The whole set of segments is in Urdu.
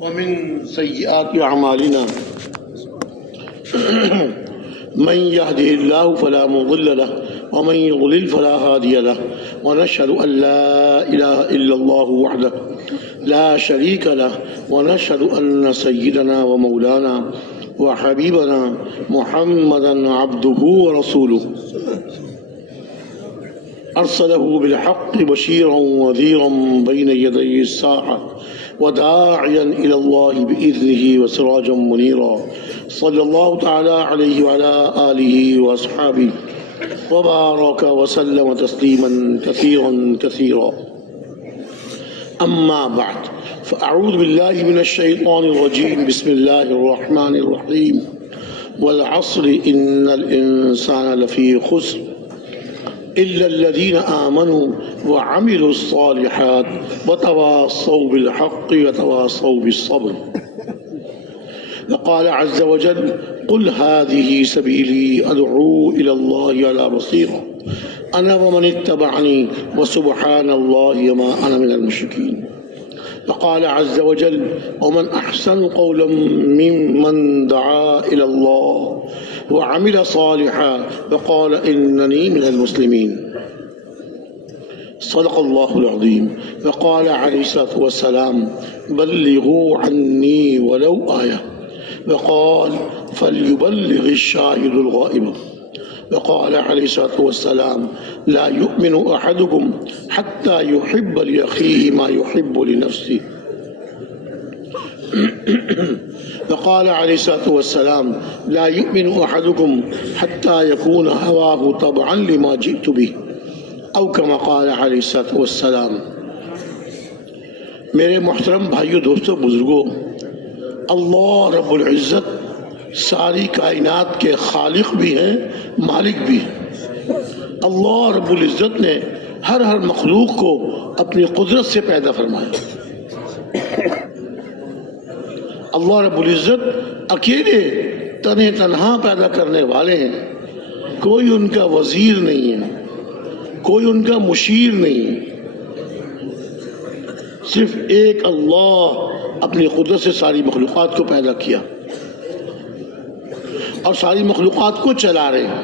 ومن سيئات أعمالنا من يهده الله فلا مضل له ومن يضلل فلا هادي له ونشهد أن لا إله إلا الله وحده لا شريك له ونشهد أن سيدنا ومولانا وحبيبنا محمدا عبده ورسوله أرسله بالحق بشيرا ونذيرا بين يدي الساعة وداعيا إلى الله بإذنه وسراجا منيرا صلى الله تعالى عليه وعلى آله وأصحابه وبارك وسلم تسليما كثيرا كثيرا. أما بعد فأعوذ بالله من الشيطان الرجيم. بسم الله الرحمن الرحيم. والعصر إن الإنسان لفي خسر إلا الذين آمنوا وعملوا الصالحات وتواصوا بالحق وتواصوا بالصبر. وقال عز وجل قل هذه سبيلي أدعو إلى الله على بصيرة أنا ومن اتبعني وسبحان الله وما أنا من المشركين. وقال عز وجل ومن أحسن قولا ممن دعا إلى الله وعمل صالحا وقال إنني من المسلمين. صدق الله العظيم. وقال عليه الصلاة والسلام بلغوا عني ولو آية وقال فليبلغ الشاهد الغائب. وقال عليه الصلاة والسلام لا يؤمن أحدكم حتى يحب لأخيه ما يحب لنفسه. وقال عليه الصلاة والسلام لا يؤمن أحدكم حتى يكون هواه طبعا لما جئت به أو كما قال عليه الصلاة والسلام. میرے محترم بھائیو دوستو بزرگو، اللہ رب العزت ساری کائنات کے خالق بھی ہیں، مالک بھی ہیں۔ اللہ رب العزت نے ہر مخلوق کو اپنی قدرت سے پیدا فرمایا۔ اللہ رب العزت اکیلے تنہا پیدا کرنے والے ہیں، کوئی ان کا وزیر نہیں ہے، کوئی ان کا مشیر نہیں ہے، صرف ایک اللہ اپنی قدرت سے ساری مخلوقات کو پیدا کیا اور ساری مخلوقات کو چلا رہے ہیں۔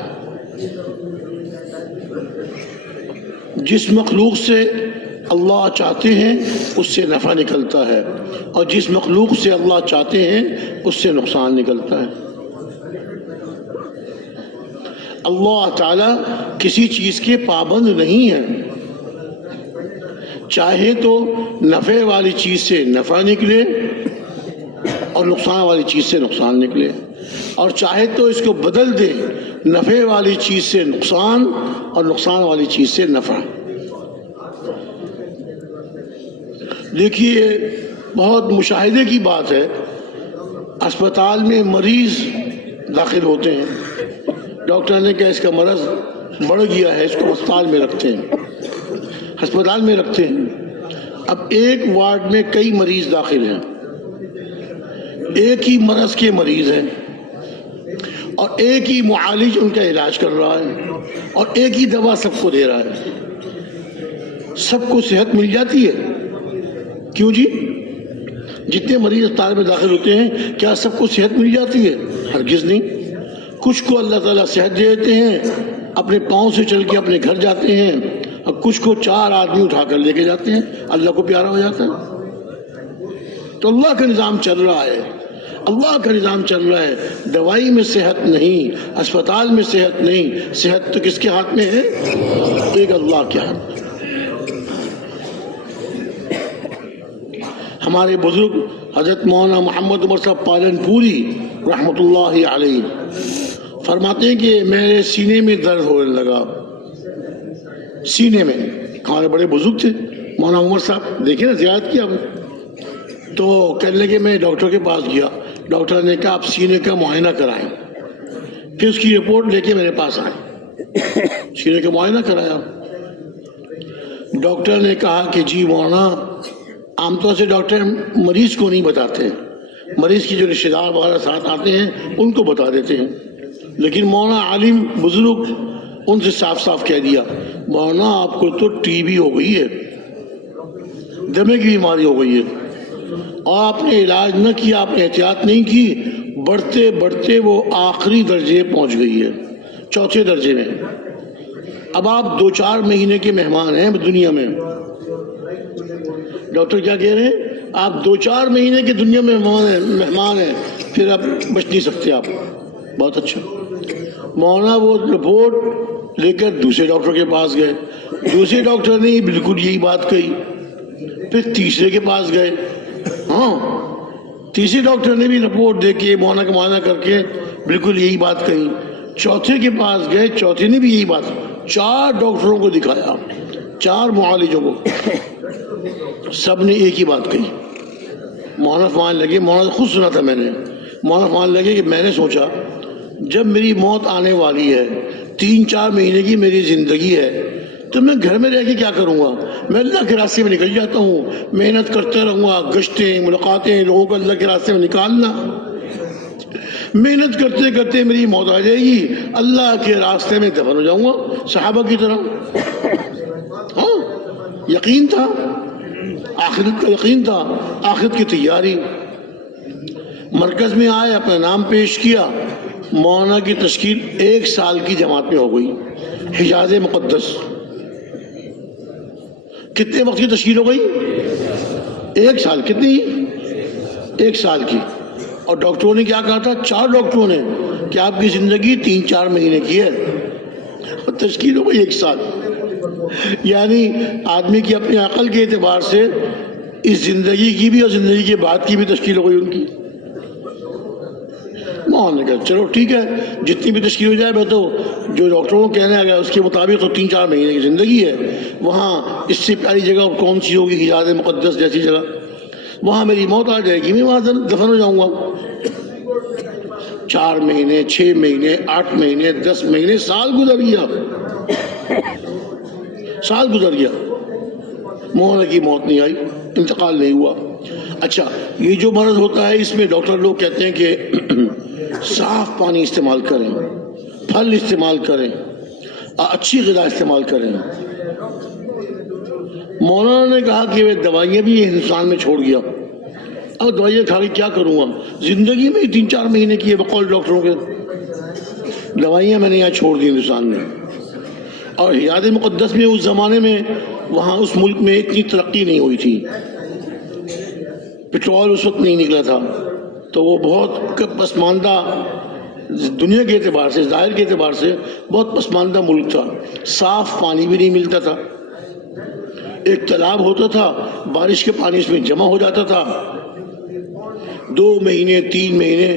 جس مخلوق سے اللہ چاہتے ہیں اس سے نفع نکلتا ہے اور جس مخلوق سے اللہ چاہتے ہیں اس سے نقصان نکلتا ہے۔ اللہ تعالی کسی چیز کے پابند نہیں ہے، چاہے تو نفع والی چیز سے نفع نکلے اور نقصان والی چیز سے نقصان نکلے، اور چاہے تو اس کو بدل دے، نفع والی چیز سے نقصان اور نقصان والی چیز سے نفع۔ دیکھیے بہت مشاہدے کی بات ہے، اسپتال میں مریض داخل ہوتے ہیں، ڈاکٹر نے کہا اس کا مرض بڑھ گیا ہے، اس کو اسپتال میں رکھتے ہیں، ہسپتال میں رکھتے ہیں۔ اب ایک وارڈ میں کئی مریض داخل ہیں، ایک ہی مرض کے مریض ہیں اور ایک ہی معالج ان کا علاج کر رہا ہے اور ایک ہی دوا سب کو دے رہا ہے۔ سب کو صحت مل جاتی ہے؟ کیوں جی؟ جتنے مریض اسپتال میں داخل ہوتے ہیں کیا سب کو صحت مل جاتی ہے؟ ہرگز نہیں۔ کچھ کو اللہ تعالیٰ صحت دے دیتے ہیں، اپنے پاؤں سے چل کے اپنے گھر جاتے ہیں، اور کچھ کو 4 آدمی اٹھا کر لے کے جاتے ہیں، اللہ کو پیارا ہو جاتا ہے۔ تو اللہ کا نظام چل رہا ہے، اللہ کا نظام چل رہا ہے۔ دوائی میں صحت نہیں، اسپتال میں صحت نہیں، صحت تو کس کے ہاتھ میں ہے؟ ایک اللہ کے ہاتھ میں۔ ہمارے بزرگ حضرت مولانا محمد عمر صاحب پالن پوری رحمۃ اللہ علیہ فرماتے ہیں کہ میرے سینے میں درد ہونے لگا، سینے میں۔ ہمارے بڑے بزرگ تھے مولانا عمر صاحب، دیکھیں نا زیارت کیا تو کہنے لگے میں ڈاکٹر کے پاس گیا، ڈاکٹر نے کہا آپ سینے کا معائنہ کرائیں، پھر اس کی رپورٹ لے کے میرے پاس آئے، سینے کا معائنہ کرایا۔ ڈاکٹر نے کہا کہ جی مولانا عام طور سے ڈاکٹر مریض کو نہیں بتاتے، مریض کی جو رشتہ دار وغیرہ ساتھ آتے ہیں ان کو بتا دیتے ہیں، لیکن مولانا عالم بزرگ ان سے صاف صاف کہہ دیا مولانا آپ کو تو ٹی بی ہو گئی ہے، دمے کی بیماری ہو گئی ہے۔ اور آپ نے علاج نہ کیا، آپ نے احتیاط نہیں کی، بڑھتے بڑھتے وہ آخری درجے پہنچ گئی ہے، چوتھے درجے میں۔ اب آپ 2-4 مہینے کے مہمان ہیں دنیا میں۔ ڈاکٹر کیا کہہ رہے ہیں؟ آپ 2-4 مہینے کے دنیا میں مہمان ہیں، پھر اب بچ نہیں سکتے آپ۔ بہت اچھا۔ مولانا وہ رپورٹ لے کر دوسرے ڈاکٹر کے پاس گئے، دوسرے ڈاکٹر نے بالکل یہی بات کہی، پھر تیسرے کے پاس گئے، ہاں تیسرے ڈاکٹر نے بھی رپورٹ دے کے مولانا کا معائنہ کر کے بالکل یہی بات کہی، چوتھے کے پاس گئے، چوتھے نے بھی یہی بات، 4 ڈاکٹروں کو دکھایا، 4 معالجوں کو، سب نے ایک ہی بات کہی۔ مولانا فرمانے لگے، مولانا خود سنا تھا میں نے، مولانا فرمانے لگے کہ میں نے سوچا جب میری موت آنے والی ہے، 3-4 مہینے کی میری زندگی ہے، تو میں گھر میں رہ کے کیا کروں گا؟ میں اللہ کے راستے میں نکل جاتا ہوں، محنت کرتا رہوں گا، گشتیں ملاقاتیں، لوگوں کو اللہ کے راستے میں نکالنا، محنت کرتے کرتے میری موت آ جائے گی، اللہ کے راستے میں دفن ہو جاؤں گا صحابہ کی طرح۔ ہاں یقین تھا، آخرت کا یقین تھا، آخرت کی تیاری۔ مرکز میں آئے، اپنا نام پیش کیا، مولانا کی تشکیل 1 سال کی جماعت میں ہو گئی، حجاز مقدس۔ کتنے وقت کی تشکیل ہو گئی؟ 1 سال۔ کتنی؟ 1 سال کی۔ اور ڈاکٹروں نے کیا کہا تھا؟ 4 ڈاکٹروں نے کہ آپ کی زندگی 3-4 مہینے کی ہے، اور تشکیل ہو گئی 1 سال۔ یعنی آدمی کی اپنی عقل کے اعتبار سے اس زندگی کی بھی اور زندگی کے بعد کی بھی تشکیل ہو گئی ان کی۔ مولانا نے کہا چلو ٹھیک ہے، جتنی بھی تشکیل ہو جائے، میں تو جو ڈاکٹروں کو کہنے آ گیا اس کے مطابق تو 3-4 مہینے کی زندگی ہے۔ وہاں اس سے پیاری جگہ کون سی ہوگی؟ حجاز مقدس جیسی جگہ، وہاں میری موت آ جائے گی، میں وہاں دفن ہو جاؤں گا۔ 4 مہینے، 6 مہینے، 8 مہینے، 10 مہینے، سال گزر گیا، سال گزر گیا، مولانا کی موت نہیں آئی، انتقال نہیں ہوا۔ اچھا، یہ جو مرض ہوتا ہے اس میں ڈاکٹر لوگ کہتے ہیں کہ صاف پانی استعمال کریں، پھل استعمال کریں، اچھی غذا استعمال کریں۔ مولانا نے کہا کہ وہ دوائیاں بھی ہندوستان میں چھوڑ گیا، اب دوائیاں کھا کے کیا کروں گا؟ زندگی میں 3-4 مہینے کی ہے بقول ڈاکٹروں کے، دوائیاں میں نے یہاں چھوڑ دی ہندوستان میں۔ اور حجاز مقدس میں اس زمانے میں وہاں اس ملک میں اتنی ترقی نہیں ہوئی تھی، پٹرول اس وقت نہیں نکلا تھا، تو وہ بہت پسماندہ، دنیا کے اعتبار سے، ظاہر کے اعتبار سے بہت پسماندہ ملک تھا، صاف پانی بھی نہیں ملتا تھا۔ ایک تالاب ہوتا تھا، بارش کے پانی اس میں جمع ہو جاتا تھا، 2 مہینے 3 مہینے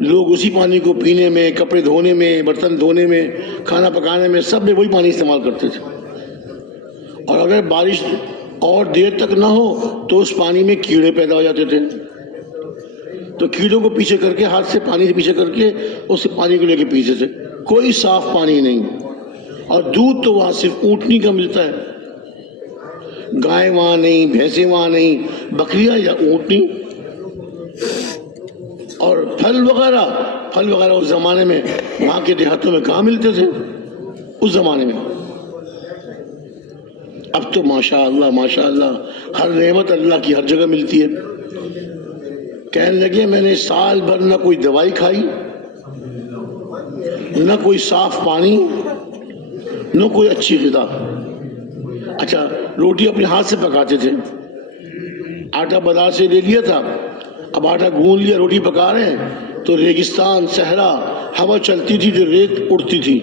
لوگ اسی پانی کو پینے میں، کپڑے دھونے میں، برتن دھونے میں، کھانا پکانے میں، سب میں وہی پانی استعمال کرتے تھے۔ اور اگر بارش اور دیر تک نہ ہو تو اس پانی میں کیڑے پیدا ہو جاتے تھے، تو کیڑوں کو پیچھے کر کے، ہاتھ سے پانی سے پیچھے کر کے اس پانی کو لے کے پیتے تھے، کوئی صاف پانی نہیں۔ اور دودھ تو وہاں صرف اونٹنی کا ملتا ہے، گائے وہاں نہیں، بھینسیں وہاں نہیں، بکریاں یا اونٹنی۔ اور پھل وغیرہ اس زمانے میں وہاں کے دیہاتوں میں کہاں ملتے تھے اس زمانے میں؟ اب تو ماشاءاللہ ماشاءاللہ ہر نعمت اللہ کی ہر جگہ ملتی ہے۔ کہنے لگے میں نے سال بھر نہ کوئی دوائی کھائی، نہ کوئی صاف پانی، نہ کوئی اچھی غذا۔ اچھا، روٹی اپنے ہاتھ سے پکاتے تھے، آٹا بازار سے لے لیا تھا، اب آٹا گوندھ لیا، روٹی پکا رہے ہیں تو ریگستان، صحرا، ہوا چلتی تھی تو ریت اڑتی تھی،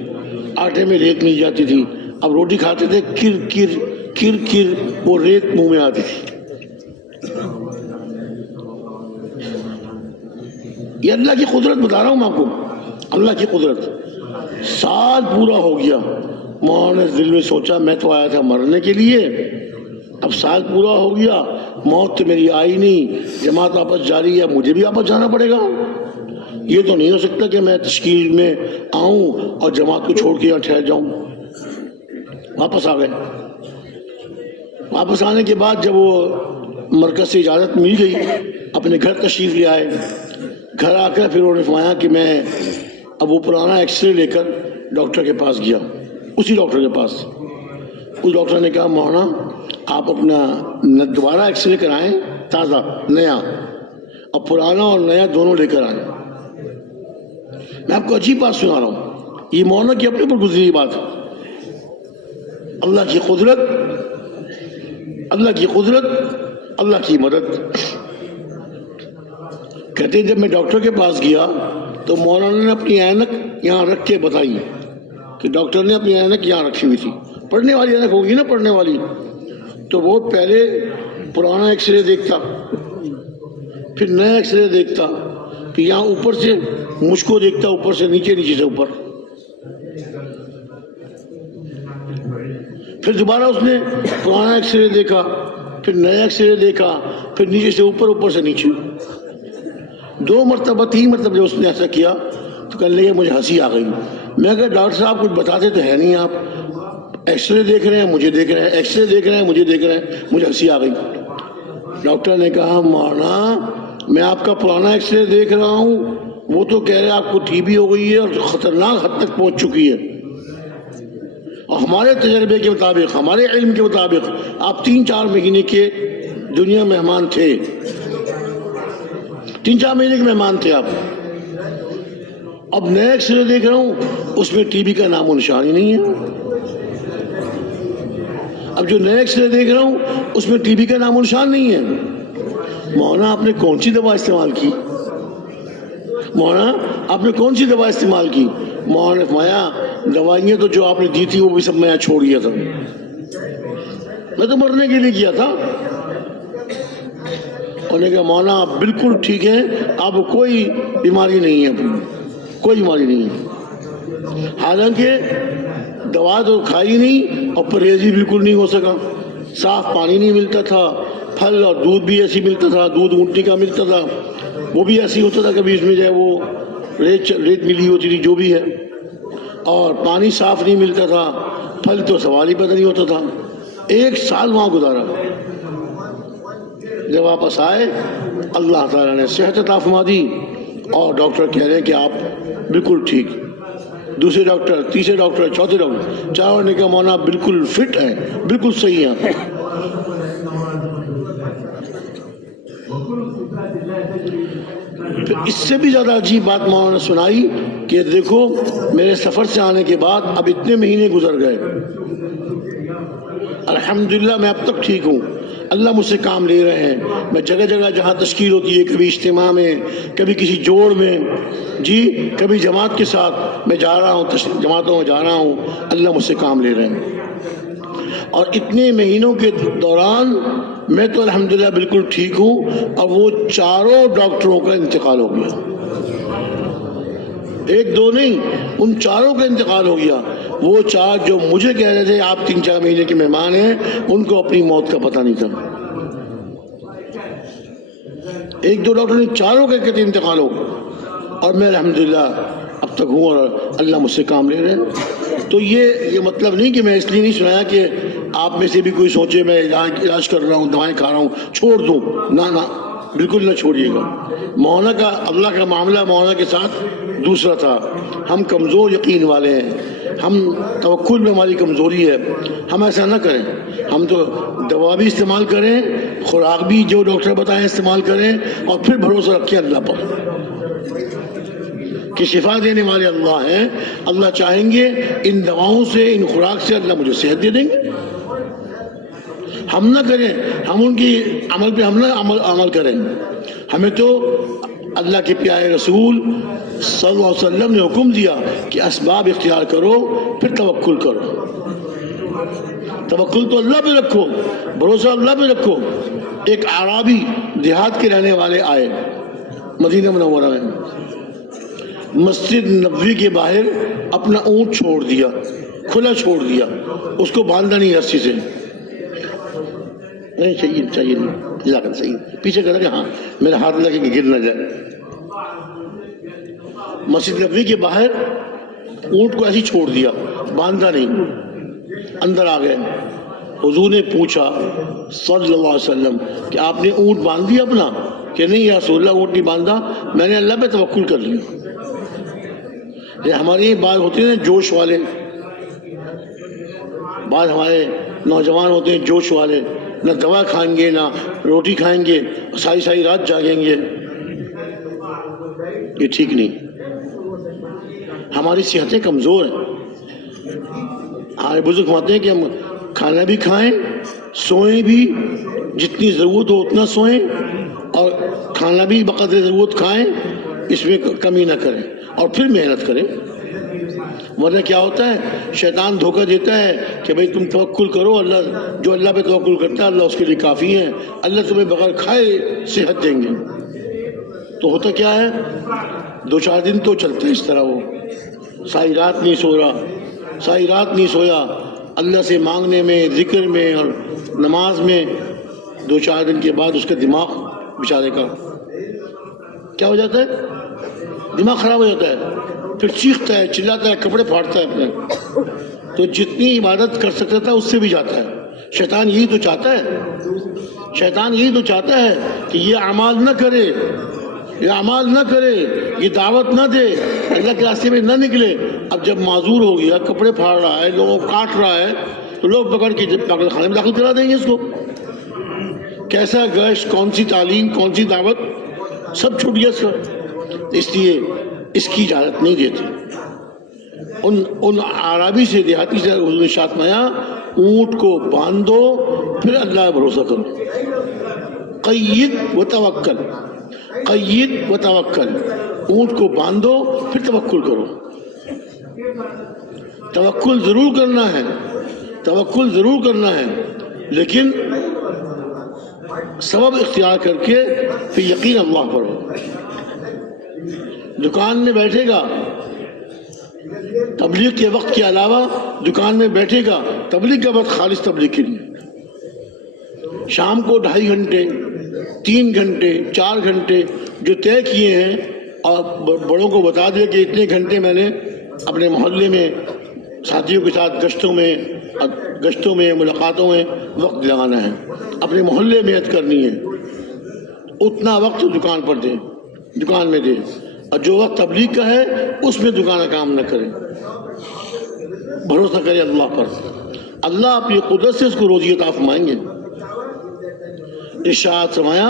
آٹے میں ریت مل جاتی تھی، اب روٹی کھاتے تھے، کر کر کر کر وہ ریت منہ میں آتی تھی۔ یہ اللہ کی قدرت بتا رہا ہوں میں آپ کو، اللہ کی قدرت۔ سال پورا ہو گیا، مولانا نے دل میں سوچا میں تو آیا تھا مرنے کے لیے، اب سال پورا ہو گیا، موت تو میری آئی نہیں، جماعت واپس جاری ہے، مجھے بھی واپس جانا پڑے گا۔ یہ تو نہیں ہو سکتا کہ میں تشکیل میں آؤں اور جماعت کو چھوڑ کے یہاں ٹھہر جاؤں۔ واپس آ گئے۔ واپس آنے کے بعد جب وہ مرکز سے اجازت مل گئی، اپنے گھر تشریف لے آئے۔ گھر آ کر پھر انہوں نے فرمایا کہ میں اب وہ پرانا ایکس رے لے کر ڈاکٹر کے پاس گیا، اسی ڈاکٹر کے پاس۔ اس ڈاکٹر نے کہا مولانا آپ اپنا دوبارہ ایکس رے کرائیں تازہ نیا، اور پرانا اور نیا دونوں لے کر آئے۔ میں آپ کو عجیب بات سنا رہا ہوں، یہ مولانا کی اپنے پر گزری بات ہے۔ اللہ کی قدرت، اللہ کی قدرت، اللہ کی مدد۔ کہتے ہیں جب میں ڈاکٹر کے پاس گیا تو مولانا نے اپنی اینک یہاں رکھ کے بتائی کہ ڈاکٹر نے اپنی اینک یہاں رکھی ہوئی تھی، پڑھنے والی اینک ہوگی نا، پڑھنے والی، تو وہ پہلے پرانا ایکس رے دیکھتا، پھر نیا ایکس رے دیکھتا، پھر یہاں اوپر سے مجھ کو دیکھتا، اوپر سے نیچے، نیچے سے اوپر، پھر دوبارہ اس نے پرانا ایکس رے دیکھا، پھر نیا ایکس رے دیکھا، پھر نیچے سے اوپر، اوپر سے نیچے، 2 مرتبہ 3 مرتبہ جب اس نے ایسا کیا تو کہنے لگے مجھے ہنسی آ گئی۔ میں کہا ڈاکٹر صاحب کچھ بتاتے تو ہے نہیں، آپ ایکس رے دیکھ رہے ہیں مجھے دیکھ رہے ہیں، ایکس رے دیکھ رہے ہیں مجھے دیکھ رہے ہیں، مجھے ہنسی آ گئی۔ ڈاکٹر نے کہا مولانا میں آپ کا پرانا ایکس رے دیکھ رہا ہوں، وہ تو کہہ رہے آپ کو ٹی بی ہو گئی ہے اور خطرناک حد تک پہنچ چکی ہے، اور ہمارے تجربے کے مطابق، ہمارے علم کے مطابق آپ 3-4 مہینے کے دنیا مہمان تھے، 3-4 مہینے کے مہمان تھے آپ۔ اب نیا ایکس رے دیکھ رہا ہوں اس میں ٹی بی کا نام و نشان ہی نہیں ہے۔ اب جو نیا ایکس رے دیکھ رہا ہوں اس میں ٹی بی کا نام و نشان نہیں ہے۔ مولانا آپ نے کون سی دوا استعمال کی؟ مولانا آپ نے کون سی دوا استعمال کی؟ مولانا نے فرمایا دوائیاں تو جو آپ نے دی تھی وہ بھی سب میں چھوڑ دیا تھا، میں تو مرنے کے لیے کیا تھا۔ انہوں نے کہا مولانا آپ بالکل ٹھیک ہیں، آپ کو کوئی بیماری نہیں ہے، کوئی بیماری نہیں ہے، حالانکہ دوا تو کھائی نہیں اور پرہیز بھی بالکل نہیں ہو سکا، صاف پانی نہیں ملتا تھا، پھل اور دودھ بھی ایسی ملتا تھا، دودھ اونٹنی کا ملتا تھا، وہ بھی ایسی ہوتا تھا، کبھی اس میں جو ہے وہ ریت ملی ہوتی تھی جو بھی ہے، اور پانی صاف نہیں ملتا تھا، پھل تو سوال ہی پیدا نہیں ہوتا تھا۔ 1 سال وہاں گزارا، جب واپس آئے اللہ تعالیٰ نے صحت عطا فرما دی اور ڈاکٹر کہہ رہے ہیں کہ آپ بالکل ٹھیک، دوسرے ڈاکٹر، تیسرے ڈاکٹر، چوتھے ڈاکٹر، چاروں نے کہا مولانا بالکل فٹ ہیں، بالکل صحیح ہیں۔ پھر اس سے بھی زیادہ عجیب بات مولانا نے سنائی کہ دیکھو میرے سفر سے آنے کے بعد اب اتنے مہینے گزر گئے، الحمدللہ میں اب تک ٹھیک ہوں، اللہ مجھ سے کام لے رہے ہیں، میں جگہ جگہ جہاں تشکیل ہوتی ہے، کبھی اجتماع میں، کبھی کسی جوڑ میں، جی کبھی جماعت کے ساتھ میں جا رہا ہوں، جماعتوں میں جا رہا ہوں، اللہ مجھ سے کام لے رہے ہیں۔ اور اتنے مہینوں کے دوران میں تو الحمدللہ بالکل ٹھیک ہوں، اور وہ 4 ڈاکٹروں کا انتقال ہو گیا، 1-2 نہیں، ان 4 کا انتقال ہو گیا۔ وہ 4 جو مجھے کہہ رہے تھے آپ 3-4 مہینے کے مہمان ہیں، ان کو اپنی موت کا پتہ نہیں تھا۔ 1-2 ڈاکٹر نے 4 کا کہتے انتقال ہو، اور میں الحمدللہ اب تک ہوں اور اللہ مجھ سے کام لے رہے ہیں۔ تو یہ مطلب نہیں کہ میں اس لیے نہیں سنایا کہ آپ میں سے بھی کوئی سوچے میں علاج کر رہا ہوں، دوائیں کھا رہا ہوں، چھوڑ دوں، نہ بالکل نہ چھوڑیے گا۔ مولانا کا، اللہ کا معاملہ مولانا کے ساتھ دوسرا تھا، ہم کمزور یقین والے ہیں، ہم توکل میں ہماری کمزوری ہے، ہم ایسا نہ کریں، ہم تو دوا بھی استعمال کریں، خوراک بھی جو ڈاکٹر بتائیں استعمال کریں، اور پھر بھروسہ رکھیں اللہ پر کہ شفا دینے والے اللہ ہیں، اللہ چاہیں گے ان دواؤں سے، ان خوراک سے اللہ مجھے صحت دے دیں گے۔ ہم نہ کریں، ہم ان کی عمل پہ ہم نہ عمل کریں، ہمیں تو اللہ کے پیارے رسول صلی اللہ علیہ وسلم نے حکم دیا کہ اسباب اختیار کرو، پھر توکل کرو، توکل تو اللہ پہ رکھو، بھروسہ اللہ پہ رکھو۔ ایک اعرابی دیہات کے رہنے والے آئے مدینہ منورہ میں، مسجد نبوی کے باہر اپنا اونٹ چھوڑ دیا، کھلا چھوڑ دیا، اس کو باندھا نہیں رسی سے، نہیں چاہیے نہیں، لاگت صحیح پیچھے کر کہ ہاں میرا ہاتھ لگے کہ گر نہ جائے۔ مسجد نبوی کے باہر اونٹ کو ایسے چھوڑ دیا، باندھا نہیں، اندر آ گئے، حضور نے پوچھا صلی اللہ علیہ وسلم کہ آپ نے اونٹ باندھ دیا اپنا؟ کہ نہیں یا رسول اللہ، اونٹ نہیں باندھا، میں نے اللہ پہ توکل کر لیا۔ یہ ہماری بات ہوتی ہے نا جوش والے، بعض ہمارے نوجوان ہوتے ہیں جوش والے، نہ دوا کھائیں گے، نہ روٹی کھائیں گے، ساری ساری رات جاگیں گے، یہ ٹھیک نہیں۔ ہماری صحتیں کمزور ہیں۔ ہمارے بزرگ فرماتے ہیں کہ ہم کھانا بھی کھائیں، سوئیں بھی، جتنی ضرورت ہو اتنا سوئیں، اور کھانا بھی بقدر ضرورت کھائیں، اس میں کمی نہ کریں، اور پھر محنت کریں۔ ورنہ کیا ہوتا ہے، شیطان دھوکہ دیتا ہے کہ بھئی تم توکل کرو، اللہ جو اللہ پہ توکل کرتا ہے اللہ اس کے لیے کافی ہے، اللہ تمہیں بغیر کھائے صحت دیں گے۔ تو ہوتا کیا ہے، 2-4 دن تو چلتا ہے اس طرح، وہ ساری رات نہیں سو رہا، ساری رات نہیں سویا، اللہ سے مانگنے میں، ذکر میں اور نماز میں۔ 2-4 دن کے بعد اس کا دماغ بیچارے کا کیا ہو جاتا ہے، دماغ خراب ہو جاتا ہے، پھر چیختا ہے، چلاتا ہے، کپڑے پھاڑتا ہے اپنے۔ تو جتنی عبادت کر سکتا تھا اس سے بھی جاتا ہے۔ شیطان یہی تو چاہتا ہے، شیطان یہی تو چاہتا ہے کہ یہ اعمال نہ کرے، یہ اعمال نہ کرے، یہ دعوت نہ دے، اللہ کے راستے میں نہ نکلے۔ اب جب معذور ہو گیا، کپڑے پھاڑ رہا ہے، لوگوں کو کاٹ رہا ہے، تو لوگ پکڑ کے پاگل خانے میں داخل کرا دیں گے اس کو۔ کیسا گشت، کون سی تعلیم، کون سی دعوت، سب چھوٹ گیا اس کا۔ اس لیے اس کی اجازت نہیں دیتے۔ ان عربی سے، دیہاتی سے حضور نے ارشاد فرمایا، اونٹ کو باندھو پھر اللہ پر بھروسہ کرو۔ قید و توکل، قید و توکل، اونٹ کو باندھو پھر توکل کرو۔ توکل ضرور کرنا ہے، توکل ضرور کرنا ہے، لیکن سبب اختیار کر کے پھر یقین اللہ پر ہو۔ دکان میں بیٹھے گا، تبلیغ کے وقت کے علاوہ دکان میں بیٹھے گا، تبلیغ کا وقت خالص تبلیغ کے لیے۔ شام کو 2.5 گھنٹے، 3 گھنٹے، 4 گھنٹے جو طے کیے ہیں، اور بڑوں کو بتا دیا کہ اتنے گھنٹے میں نے اپنے محلے میں ساتھیوں کے ساتھ گشتوں میں ملاقاتوں میں وقت لگانا ہے، اپنے محلے میں محنت کرنی ہے، اتنا وقت دکان پر دیں، دکان میں دیں، اور جو وقت تبلیغ کا ہے اس میں دکان کا کام نہ کریں۔ بھروسہ کرے اللہ پر، اللہ اپنی قدرت سے اس کو روزی عطا فرمائیں گے۔ ارشاد فرمایا،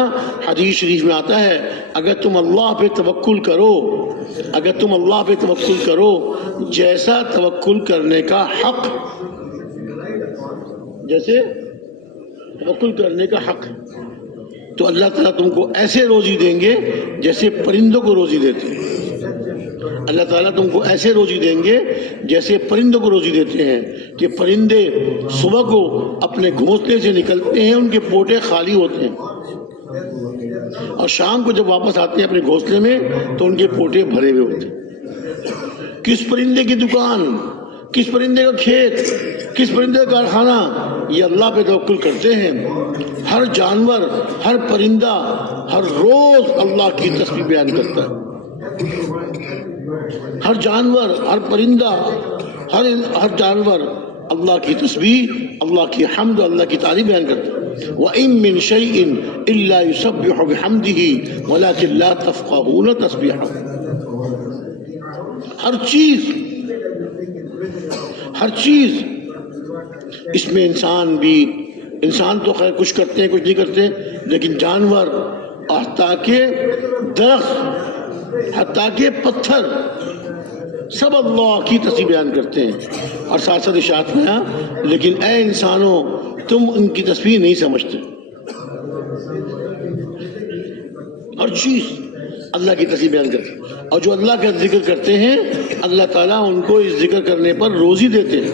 حدیث شریف میں آتا ہے، اگر تم اللہ پہ توکل کرو، اگر تم اللہ پہ توکل کرو، جیسا توکل کرنے کا حق، جیسے توکل کرنے کا حق، تو اللہ تعالیٰ تم کو ایسے روزی دیں گے جیسے پرندوں کو روزی دیتے ہیں۔ اللہ تعالیٰ تم کو ایسے روزی دیں گے جیسے پرندوں کو روزی دیتے ہیں، کہ پرندے صبح کو اپنے گھونسلے سے نکلتے ہیں، ان کے پوٹے خالی ہوتے ہیں، اور شام کو جب واپس آتے ہیں اپنے گھونسلے میں تو ان کے پوٹے بھرے ہوئے ہوتے ہیں۔ کس پرندے کی دکان، کس پرندے کا کھیت، کس پرندے کا کارخانہ، یہ اللہ پہ توکل کرتے ہیں۔ ہر جانور، ہر پرندہ ہر روز اللہ کی تسبیح بیان کرتا ہے، ہر جانور، ہر پرندہ، ہر جانور اللہ کی تسبیح، اللہ کی حمد، اللہ کی تعریف بیان کرتا ہے۔ وَإِن مِّن شَيْءٍ إِلَّا يُسَبِّحُ بِحَمْدِهِ وَلَكِن لَّا تَفْقَهُونَ تَسْبِيحَهُ۔ ہر چیز اس میں انسان تو خیر کچھ کرتے ہیں کچھ نہیں کرتے، لیکن جانور، حتیٰ کہ درخت، حتیٰ کہ پتھر، سب اللہ کی تسبیح بیان کرتے ہیں۔ اور ساتھ ساتھ ارشاد میں، لیکن اے انسانوں تم ان کی تسبیح نہیں سمجھتے۔ ہر چیز اللہ کی تسبیح بیان کرتے ہیں، اور جو اللہ کا ذکر کرتے ہیں اللہ تعالیٰ ان کو اس ذکر کرنے پر روزی دیتے ہیں۔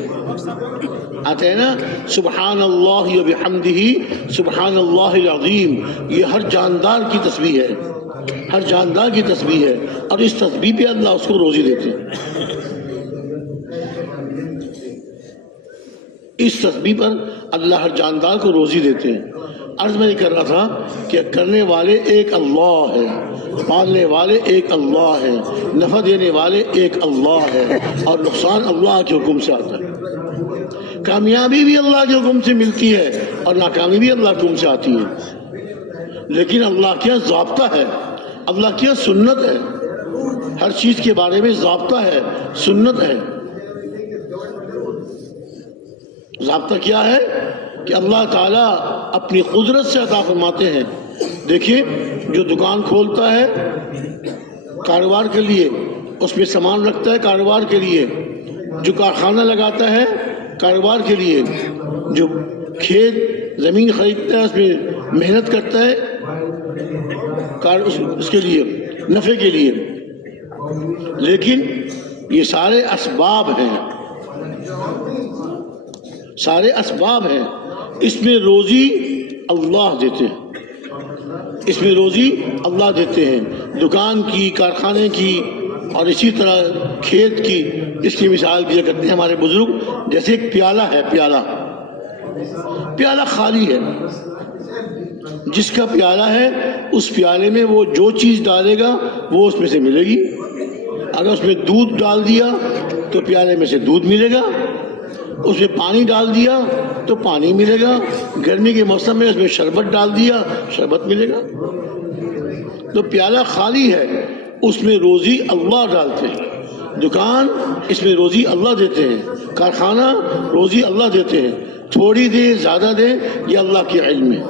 آتے ہیں نا، سبحان اللہ و بحمدہ سبحان اللہ العظیم، یہ ہر جاندار کی تسبیح ہے، ہر جاندار کی تسبیح ہے، اور اس تسبیح پہ اللہ اس کو روزی دیتے ہیں۔ اس تسبیح پر اللہ ہر جاندار کو روزی دیتے ہیں۔ عرض میں یہ کر رہا تھا کہ کرنے والے ایک اللہ ہے، پالنے والے ایک اللہ ہے، نفع دینے والے ایک اللہ ہے، اور نقصان اللہ کے حکم سے آتا ہے۔ کامیابی بھی اللہ کے حکم سے ملتی ہے اور ناکامی بھی اللہ کے حکم سے آتی ہے، لیکن اللہ کیا ضابطہ ہے، اللہ کیا سنت ہے، ہر چیز کے بارے میں ضابطہ ہے، سنت ہے۔ ضابطہ کیا ہے؟ کہ اللہ تعالیٰ اپنی قدرت سے عطا فرماتے ہیں. دیکھیے جو دکان کھولتا ہے کاروبار کے لیے، اس میں سامان رکھتا ہے کاروبار کے لیے، جو کارخانہ لگاتا ہے کاروبار کے لیے، جو کھیت زمین خریدتا ہے اس میں محنت کرتا ہے اس کے لیے نفع کے لیے. لیکن یہ سارے اسباب ہیں، سارے اسباب ہیں. اس میں روزی اللہ دیتے ہیں، اس میں روزی اللہ دیتے ہیں. دکان کی، کارخانے کی اور اسی طرح کھیت کی اس کی مثال دیا کرتے ہیں ہمارے بزرگ. جیسے ایک پیالہ ہے، پیالہ خالی ہے، جس کا پیالہ ہے اس پیالے میں وہ جو چیز ڈالے گا وہ اس میں سے ملے گی. اگر اس میں دودھ ڈال دیا تو پیالے میں سے دودھ ملے گا، اس میں پانی ڈال دیا تو پانی ملے گا، گرمی کے موسم میں اس میں شربت ڈال دیا شربت ملے گا. تو پیالہ خالی ہے، اس میں روزی اللہ ڈالتے ہیں. دکان اس میں روزی اللہ دیتے ہیں، کارخانہ روزی اللہ دیتے ہیں. تھوڑی دے زیادہ دے یہ اللہ کے علم ہے.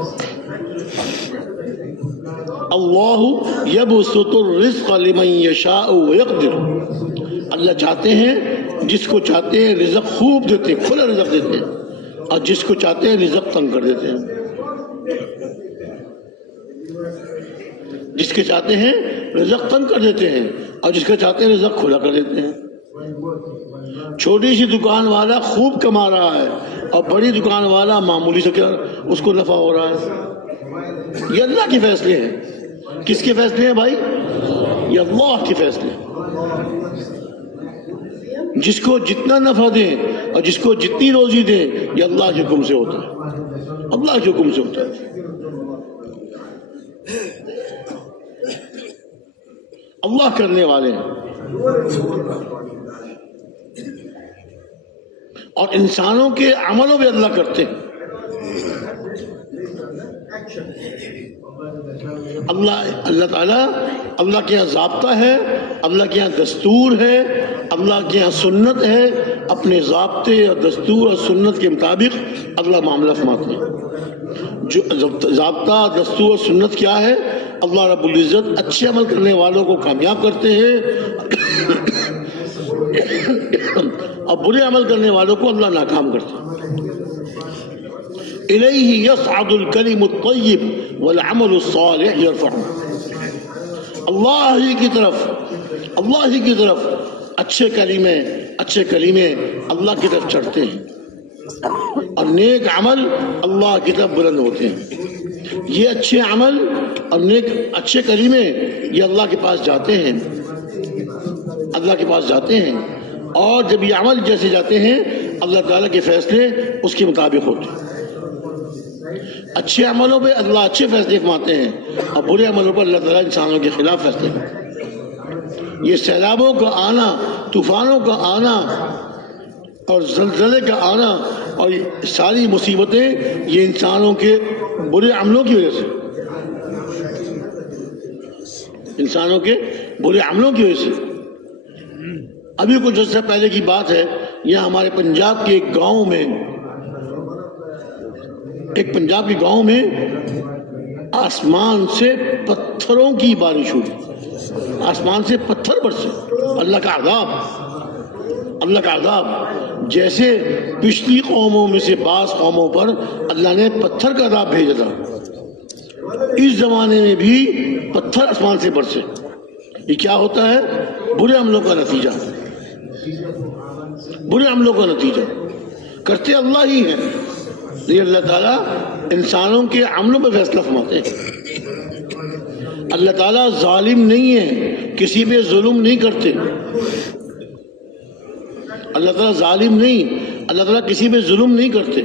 اللہ یبسط الرزق لمن یشاء ویقدر. اللہ چاہتے ہیں جس کو چاہتے ہیں رزق خوب دیتے ہیں، کھلا رزق دیتے ہیں، اور جس کو چاہتے ہیں رزق تنگ کر دیتے ہیں. جس کے چاہتے ہیں رزق تنگ کر دیتے ہیں اور جس کا چاہتے ہیں رزق کھلا کر دیتے ہیں. چھوٹی سی دکان والا خوب کما رہا ہے اور بڑی دکان والا معمولی سے کیا اس کو نفع ہو رہا ہے. یہ اللہ کے فیصلے ہیں. کس کے فیصلے ہیں بھائی؟ یہ اللہ کے فیصلے ہیں. جس کو جتنا نفع دیں اور جس کو جتنی روزی دیں یہ اللہ کے حکم سے ہوتا ہے، اللہ کے حکم سے ہوتا ہے. اللہ کرنے والے ہیں. اور انسانوں کے عملوں پہ اللہ کرتے ہیں. اللہ تعالیٰ اللہ کے یہاں ضابطہ ہے، اللہ کے یہاں دستور ہے، اللہ کے یہاں سنت ہے. اپنے ضابطے اور دستور اور سنت کے مطابق اللہ معاملہ فرماتے ہیں. جو ضابطہ دستور اور سنت کیا ہے؟ اللہ رب العزت اچھے عمل کرنے والوں کو کامیاب کرتے ہیں اور برے عمل کرنے والوں کو اللہ ناکام کرتے ہیں. الیہ یصعد الکلم الطیب والعمل الصالح یرفعہ. اللہ ہی کی طرف اچھے کلمے اللہ کی طرف چڑھتے ہیں اور نیک عمل اللہ کی طرف بلند ہوتے ہیں. یہ اچھے عمل اور نیک اچھے کلمے یہ اللہ کے پاس جاتے ہیں، اور جب یہ عمل جیسے جاتے ہیں اللہ تعالیٰ کے فیصلے اس کے مطابق ہوتے ہیں. اچھے عملوں پہ اللہ اچھے فیصلے فرماتے ہیں اور برے عملوں پر اللہ تعالیٰ انسانوں کے خلاف فیصلے کرتے ہیں. یہ سیلابوں کا آنا، طوفانوں کا آنا اور زلزلے کا آنا اور ساری مصیبتیں یہ انسانوں کے برے عملوں کی وجہ سے، ابھی کچھ عرصہ پہلے کی بات ہے، یہاں ہمارے پنجاب کے ایک گاؤں میں آسمان سے پتھروں کی بارش ہوئی. آسمان سے پتھر برسے. اللہ کا عذاب. جیسے پچھلی قوموں میں سے بعض قوموں پر اللہ نے پتھر کا عذاب بھیجا تھا، اس زمانے میں بھی پتھر آسمان سے برسے. یہ کیا ہوتا ہے؟ برے عملوں کا نتیجہ. کرتے اللہ ہی ہیں. یہ اللہ تعالیٰ انسانوں کے عملوں پہ فیصلہ فرماتے ہیں. اللہ تعالیٰ ظالم نہیں ہے، کسی پہ ظلم نہیں کرتے. اللہ تعالیٰ ظالم نہیں، اللہ تعالیٰ کسی پہ ظلم نہیں کرتے.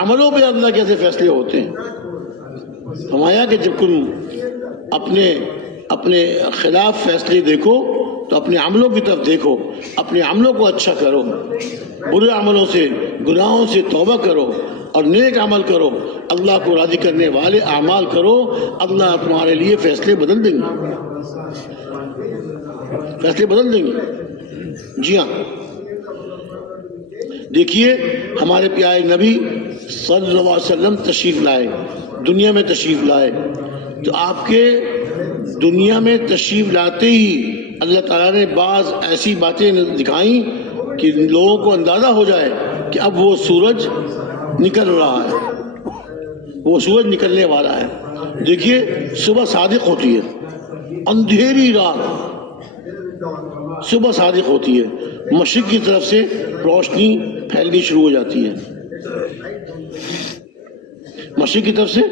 عملوں پہ اللہ کیسے فیصلے ہوتے ہیں؟ فرمایا کہ جب تم اپنے خلاف فیصلے دیکھو تو اپنے عملوں کی طرف دیکھو، اپنے عملوں کو اچھا کرو، برے عملوں سے گناہوں سے توبہ کرو اور نیک عمل کرو، اللہ کو راضی کرنے والے اعمال کرو. اللہ تمہارے لیے فیصلے بدل دیں گے. جی ہاں، دیکھیے ہمارے پیارے نبی صلی اللہ علیہ وسلم تشریف لائے، دنیا میں تشریف لائے، تو آپ کے دنیا میں تشریف لاتے ہی اللہ تعالیٰ نے بعض ایسی باتیں دکھائیں کہ لوگوں کو اندازہ ہو جائے کہ اب وہ سورج نکل رہا ہے، وہ سورج نکلنے والا ہے۔ دیکھیے صبح صادق ہوتی ہے، اندھیری رات صبح صادق ہوتی ہے، مشرق کی طرف سے روشنی پھیلنی شروع ہو جاتی ہے، مشرق کی طرف سے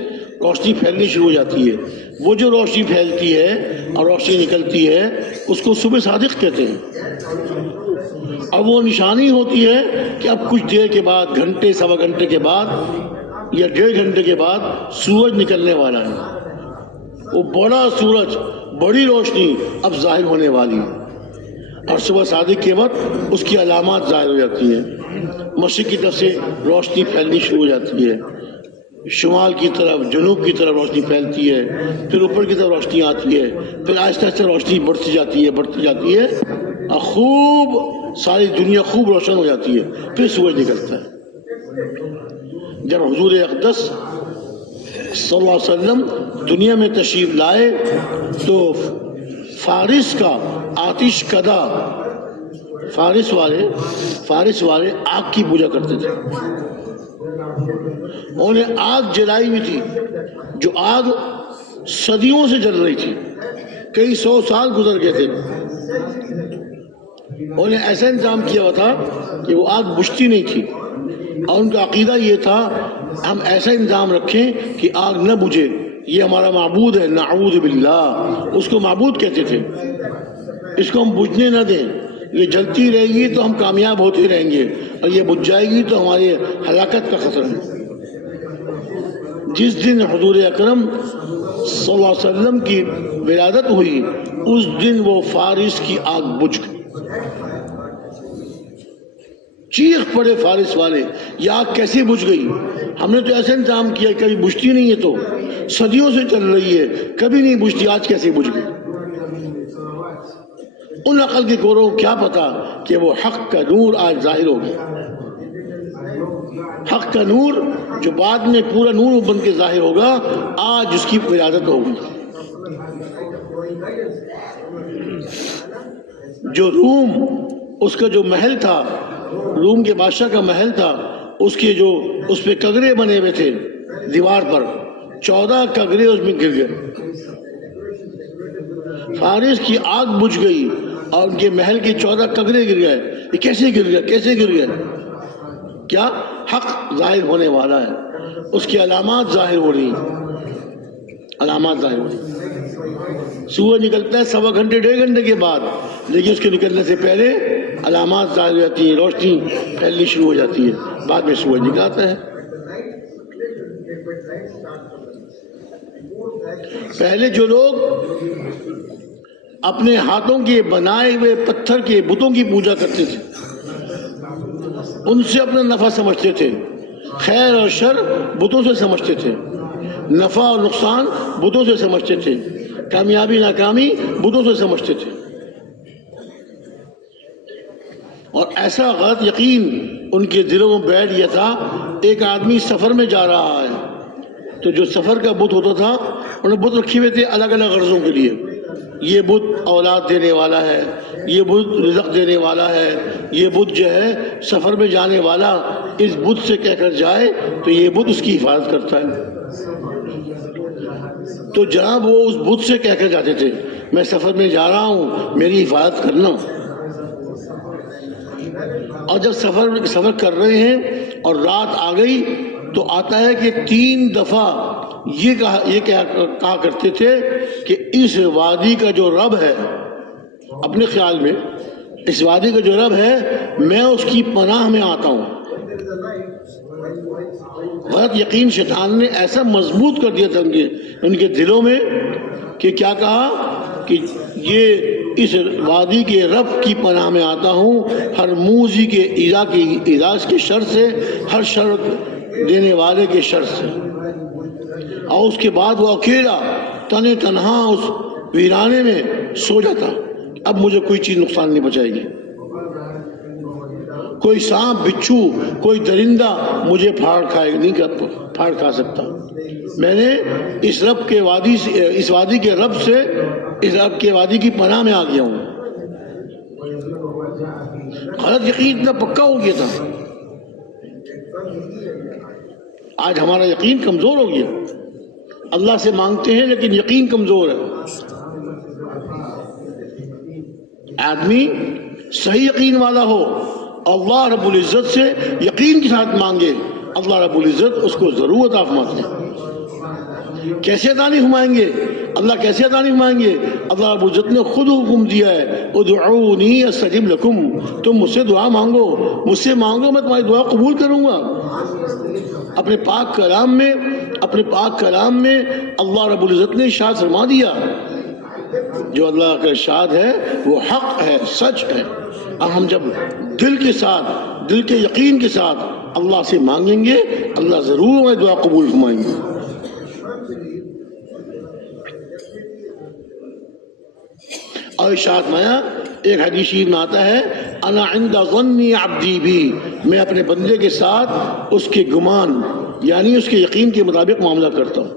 روشنی پھیلنی شروع ہو جاتی ہے۔ وہ جو روشنی پھیلتی ہے اور روشنی نکلتی ہے اس کو صبح صادق کہتے ہیں۔ اب وہ نشانی ہوتی ہے کہ اب کچھ دیر کے بعد، گھنٹے سوا گھنٹے کے بعد یا 1.5 گھنٹے کے بعد سورج نکلنے والا ہے، وہ بڑا سورج، بڑی روشنی اب ظاہر ہونے والی ہے، اور صبح صادق کے وقت اس کی علامات ظاہر ہو جاتی ہیں۔ مشرق کی طرف سے روشنی پھیلنی شروع ہو جاتی ہے، شمال کی طرف، جنوب کی طرف روشنی پھیلتی ہے، پھر اوپر کی طرف روشنی آتی ہے، پھر آہستہ آہستہ روشنی بڑھتی جاتی ہے اور خوب ساری دنیا خوب روشن ہو جاتی ہے، پھر سورج نکلتا ہے۔ جب حضور اقدس صلی اللہ علیہ وسلم دنیا میں تشریف لائے تو فارس کا آتش کدا، فارس والے آگ کی پوجا کرتے تھے، انہوں نے آگ جلائی ہوئی تھی، جو آگ صدیوں سے جل رہی تھی، کئی 100 سال گزر گئے تھے، انہوں نے ایسا انتظام کیا ہوا تھا کہ وہ آگ بجھتی نہیں تھی، اور ان کا عقیدہ یہ تھا ہم ایسا انتظام رکھیں کہ آگ نہ بجھے، یہ ہمارا معبود ہے، نعوذ باللہ، اس کو معبود کہتے تھے، اس کو ہم بجھنے نہ دیں، یہ جلتی رہے گی تو ہم کامیاب ہوتے رہیں گے، اور یہ بجھ جائے گی تو ہماری ہلاکت کا خطرہ ہے۔ جس دن حضور اکرم صلی اللہ علیہ وسلم کی ولادت ہوئی اس دن وہ فارس کی آگ بجھ گئی، چیخ پڑے فارس والے، یہ آگ کیسے بجھ گئی؟ ہم نے تو ایسا انتظام کیا کبھی بجھتی نہیں ہے، تو صدیوں سے چل رہی ہے کبھی نہیں بجھتی، آج کیسے بجھ گئی؟ ان عقل کے گوروں کو کیا پتا کہ وہ حق کا نور آج ظاہر ہو گیا، حق کا نور جو بعد میں پورا نور بن کے ظاہر ہوگا، آج اس کی ولادت ہوگی۔ جو روم، اس کا جو محل تھا، روم کے بادشاہ کا محل تھا، اس پہ کگرے بنے ہوئے تھے دیوار پر، 14 کگرے اس میں گر گئے، فارس کی آگ بجھ گئی اور ان کے محل کے 14 کگرے گر گئے۔ یہ کیسے گر گئے؟ کیا حق ظاہر ہونے والا ہے، اس کی علامات ظاہر ہو رہی سورج نکلتا ہے سوا گھنٹے 1.5 گھنٹے کے بعد، لیکن اس کے نکلنے سے پہلے علامات ظاہر ہو جاتی ہیں، روشنی پھیلنی شروع ہو جاتی ہے، بعد میں سورج نکل آتا ہے۔ پہلے جو لوگ اپنے ہاتھوں کے بنائے ہوئے پتھر کے بتوں کی پوجا کرتے تھے، ان سے اپنا نفع سمجھتے تھے، خیر اور شر بتوں سے سمجھتے تھے، نفع اور نقصان بتوں سے سمجھتے تھے، کامیابی ناکامی بتوں سے سمجھتے تھے، اور ایسا غلط یقین ان کے دلوں میں بیٹھ گیا تھا۔ ایک آدمی سفر میں جا رہا ہے تو جو سفر کا بت ہوتا تھا، انہوں نے بت رکھے ہوئے تھے الگ الگ غرضوں کے لیے، یہ بت اولاد دینے والا ہے، یہ بت رزق دینے والا ہے، یہ بت جو ہے سفر میں جانے والا اس بت سے کہہ کر جائے تو یہ بت اس کی حفاظت کرتا ہے۔ تو جناب وہ اس بت سے کہہ کر جاتے تھے میں سفر میں جا رہا ہوں، میری حفاظت کرنا، اور جب سفر کر رہے ہیں اور رات آ گئی تو آتا ہے کہ 3 دفعہ یہ کہا کرتے تھے کہ اس وادی کا جو رب ہے، اپنے خیال میں اس وادی کا جو رب ہے میں اس کی پناہ میں آتا ہوں۔ غلط یقین شیطان نے ایسا مضبوط کر دیا تھا ان کے دلوں میں کہ کیا کہا کہ یہ اس وادی کے رب کی پناہ میں آتا ہوں، ہر موذی کے ایذاء کے شر سے، ہر شر دینے والے کے شر سے۔ اور اس کے بعد وہ اکیلا تنہا اس ویرانے میں سو جاتا، اب مجھے کوئی چیز نقصان نہیں پہنچائے گی۔ کوئی سانپ بچھو کوئی درندہ مجھے پھاڑ کھا سکتا. میں نے اس رب کے وادی سے، اس وادی کے رب سے، اس رب کے وادی کی پناہ میں آ گیا ہوں. غلط یقین اتنا پکا ہو گیا تھا. آج ہمارا یقین کمزور ہو گیا. اللہ سے مانگتے ہیں لیکن یقین کمزور ہے. آدمی صحیح یقین والا ہو، اللہ رب العزت سے یقین کے ساتھ مانگے، اللہ رب العزت اس کو ضرور عطا فرماتے ہیں. کیسے عطا نہیں فرمائیں گے؟ اللہ کیسے عطا نہیں فرمائیں گے؟ اللہ رب العزت نے خود حکم دیا ہے، ادعونی استجب لکم، تم مجھ سے دعا مانگو، مجھ سے مانگو، میں تمہاری دعا قبول کروں گا. اپنے پاک کلام میں اللہ رب العزت نے ارشاد فرما دیا، جو اللہ کا ارشاد ہے وہ حق ہے، سچ ہے. اب ہم جب دل کے یقین کے ساتھ اللہ سے مانگیں گے، اللہ ضرور ہماری دعا قبول فرمائیں گے. اور ارشاد مایا ایک حدیث شریف میں آتا ہے، انا عند ظن عبدی بھی، میں اپنے بندے کے ساتھ اس کے گمان یعنی اس کے یقین کے مطابق معاملہ کرتا ہوں.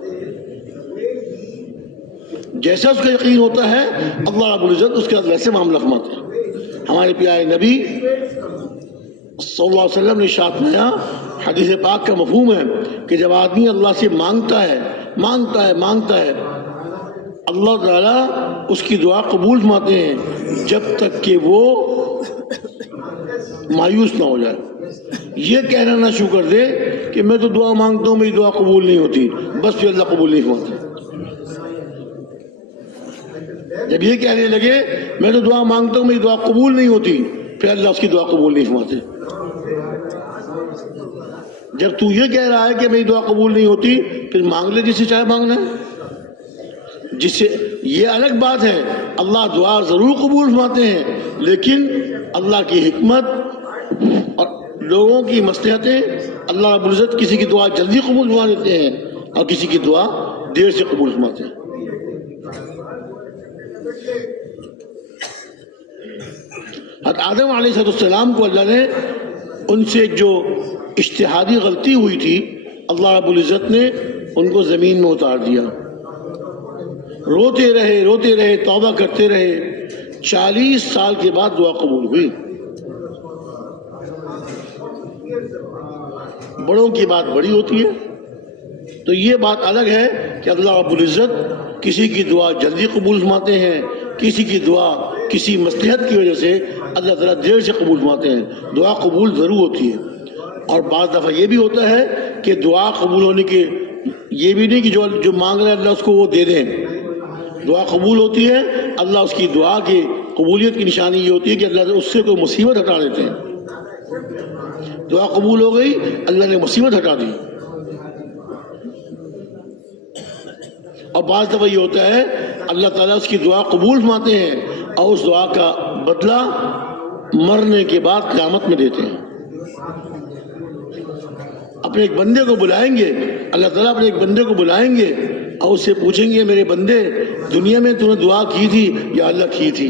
جیسا اس کا یقین ہوتا ہے اللہ رب العزت اس کے ساتھ ویسے معاملہ فرماتے ہیں. ہمارے پیارے نبی صلی اللہ علیہ وسلم نے ارشاد فرمایا، حدیث پاک کا مفہوم ہے کہ جب آدمی اللہ سے مانگتا ہے اللہ تعالیٰ اس کی دعا قبول فرماتے ہیں جب تک کہ وہ مایوس نہ ہو جائے، یہ کہنا نہ شروع کر دے کہ میں تو دعا مانگتا ہوں میری دعا قبول نہیں ہوتی، بس پھر اللہ قبول نہیں فرماتے. جب یہ کہنے لگے میں تو دعا مانگتا ہوں میری دعا قبول نہیں ہوتی، پھر اللہ اس کی دعا قبول نہیں فرماتے. جب تو یہ کہہ رہا ہے کہ میری دعا قبول نہیں ہوتی، پھر مانگ لے جس سے چاہے مانگنا ہے. جس سے یہ الگ بات ہے، اللہ دعا ضرور قبول فرماتے ہیں، لیکن اللہ کی حکمت اور لوگوں کی مصلحتیں، اللہ رب العزت کسی کی دعا جلدی قبول فرما دیتے ہیں اور کسی کی دعا دیر سے قبول فرماتے ہیں. حضرت آدم علیہ السلام کو اللہ نے ان سے جو اجتہادی غلطی ہوئی تھی، اللہ رب العزت نے ان کو زمین میں اتار دیا. روتے رہے توبہ کرتے رہے، 40 سال کے بعد دعا قبول ہوئی. بڑوں کی بات بڑی ہوتی ہے. تو یہ بات الگ ہے کہ اللہ رب العزت کسی کی دعا جلدی قبول فرماتے ہیں، کسی کی دعا کسی مصلحت کی وجہ سے اللہ تعالیٰ دیر سے قبول فرماتے ہیں. دعا قبول ضرور ہوتی ہے. اور بعض دفعہ یہ بھی ہوتا ہے کہ دعا قبول ہونے کے یہ بھی نہیں کہ جو مانگ رہے اللہ اس کو وہ دے دیں. دعا قبول ہوتی ہے، اللہ اس کی دعا کی قبولیت کی نشانی یہ ہوتی ہے کہ اللہ اس سے کوئی مصیبت ہٹا دیتے ہیں. دعا قبول ہو گئی، اللہ نے مصیبت ہٹا دی. اور بعض دفعہ یہ ہوتا ہے اللہ تعالیٰ اس کی دعا قبول فرماتے ہیں اور اس دعا کا بدلہ مرنے کے بعد قیامت میں دیتے ہیں. اپنے ایک بندے کو بلائیں گے، اللہ تعالیٰ اپنے ایک بندے کو بلائیں گے اور اس سے پوچھیں گے میرے بندے دنیا میں تو نے دعا کی تھی یا اللہ کی تھی،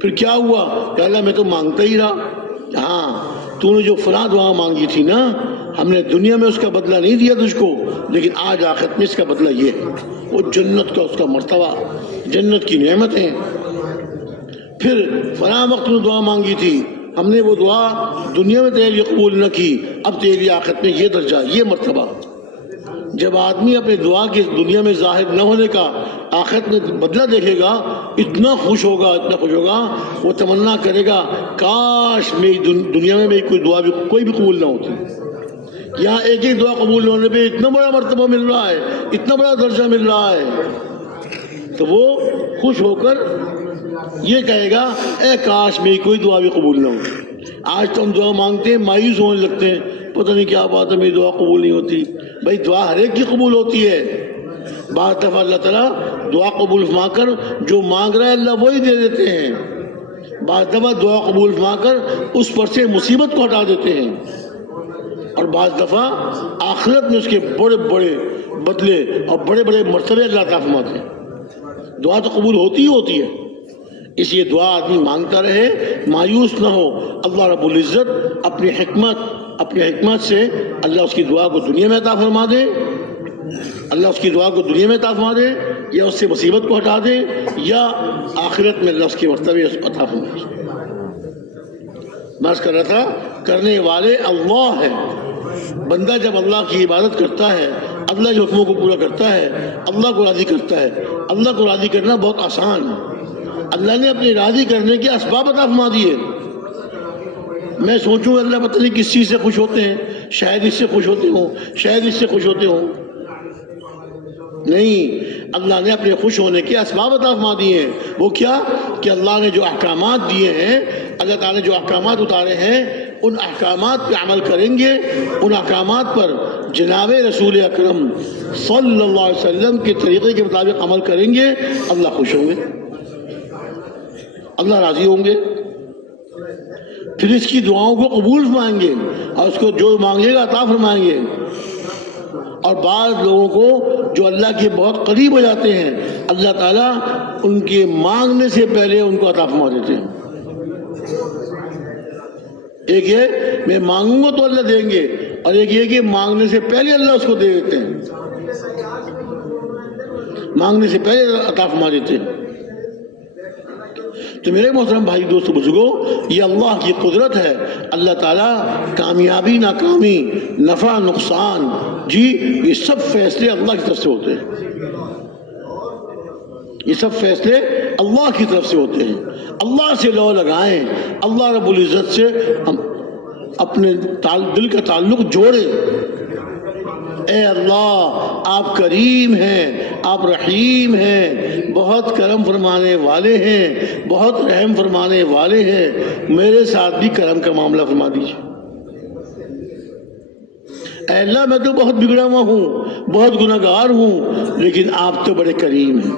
پھر کیا ہوا؟ کہ اللہ میں تو مانگتا ہی رہا. ہاں تو نے جو فلاں دعا مانگی تھی نا، ہم نے دنیا میں اس کا بدلہ نہیں دیا تجھ کو، لیکن آج آخرت میں اس کا بدلہ یہ ہے، وہ جنت کا اس کا مرتبہ، جنت کی نعمتیں. پھر فلاں وقت نے دعا مانگی تھی، ہم نے وہ دعا دنیا میں تیرے لیے قبول نہ کی، اب تیرے لیے آخرت میں یہ درجہ، یہ مرتبہ. جب آدمی اپنے دعا کی دنیا میں ظاہر نہ ہونے کا آخرت میں بدلہ دیکھے گا، اتنا خوش ہوگا، وہ تمنا کرے گا کاش میری دنیا میں میری کوئی دعا بھی کوئی بھی قبول نہ ہوتی. یہاں ایک ایک دعا قبول ہونے پہ اتنا بڑا مرتبہ مل رہا ہے، اتنا بڑا درجہ مل رہا ہے، تو وہ خوش ہو کر یہ کہے گا اے کاش میری کوئی دعا بھی قبول نہ ہو. آج تو ہم دعا مانگتے ہیں مایوس ہونے لگتے ہیں، پتہ نہیں کیا بات ہے میری دعا قبول نہیں ہوتی. بھائی دعا ہر ایک کی قبول ہوتی ہے. بعض دفعہ اللہ تعالیٰ دعا قبول فرما کر جو مانگ رہا ہے اللہ وہی دے دیتے ہیں. بعض دفعہ دعا قبول فرما کر اس پر سے مصیبت کو ہٹا دیتے ہیں. اور بعض دفعہ آخرت میں اس کے بڑے بڑے بدلے اور بڑے بڑے مرتبے اللہ تعالیٰ فرماتے ہیں. دعا تو قبول ہوتی ہی ہوتی ہے. اس لیے دعا آدمی مانگتا رہے، مایوس نہ ہو۔ اللہ رب العزت اپنی حکمت سے اللہ اس کی دعا کو دنیا میں عطا فرما دے، اللہ اس کی دعا کو دنیا میں عطا فرما دے، یا اس سے مصیبت کو ہٹا دے، یا آخرت میں اللہ اس کے مرتبے عطا فرما دے۔ میں کر رہا تھا، کرنے والے اللہ ہے۔ بندہ جب اللہ کی عبادت کرتا ہے، اللہ کے حکموں کو پورا کرتا ہے، اللہ کو راضی کرتا ہے۔ اللہ کو راضی کرنا بہت آسان ہے۔ اللہ نے اپنے راضی کرنے کے اسباب عطا فرما دیے۔ میں سوچوں اللہ پتہ نہیں کس چیز سے خوش ہوتے ہیں، شاید اس سے خوش ہوتے ہوں، شاید اس سے خوش ہوتے ہوں۔ نہیں، اللہ نے اپنے خوش ہونے کے اسباب عطا فرما دیے ہیں۔ وہ کیا کہ اللہ نے جو احکامات دیے ہیں، اللہ تعالیٰ نے جو احکامات اتارے ہیں، ان احکامات پہ عمل کریں گے، ان احکامات پر جناب رسول اکرم صلی اللہ علیہ وسلم کے طریقے کے مطابق عمل کریں گے، اللہ خوش ہوں گے، اللہ راضی ہوں گے، پھر اس کی دعاؤں کو قبول فرمائیں گے اور اس کو جو مانگے گا عطا فرمائیں گے۔ اور بعض لوگوں کو جو اللہ کے بہت قریب ہو جاتے ہیں، اللہ تعالیٰ ان کے مانگنے سے پہلے ان کو عطا فرما دیتے ہیں۔ ایک ہے میں مانگوں گا تو اللہ دیں گے، اور ایک یہ کہ مانگنے سے پہلے اللہ اس کو دے دیتے ہیں، مانگنے سے پہلے عطا فرما دیتے ہیں۔ تو میرے محترم بھائی دوست بزرگوں، یہ اللہ کی قدرت ہے۔ اللہ تعالیٰ کامیابی ناکامی، نفع نقصان، جی یہ سب فیصلے اللہ کی طرف سے ہوتے ہیں، یہ سب فیصلے اللہ کی طرف سے ہوتے ہیں۔ اللہ سے لو لگائیں، اللہ رب العزت سے اپنے دل کا تعلق جوڑیں۔ اے اللہ، آپ کریم ہیں، آپ رحیم ہیں، بہت کرم فرمانے والے ہیں، بہت رحم فرمانے والے ہیں، میرے ساتھ بھی کرم کا معاملہ فرما دیجیے۔ اے اللہ، میں تو بہت بگڑا ہوا ہوں، بہت گناہگار ہوں، لیکن آپ تو بڑے کریم ہیں۔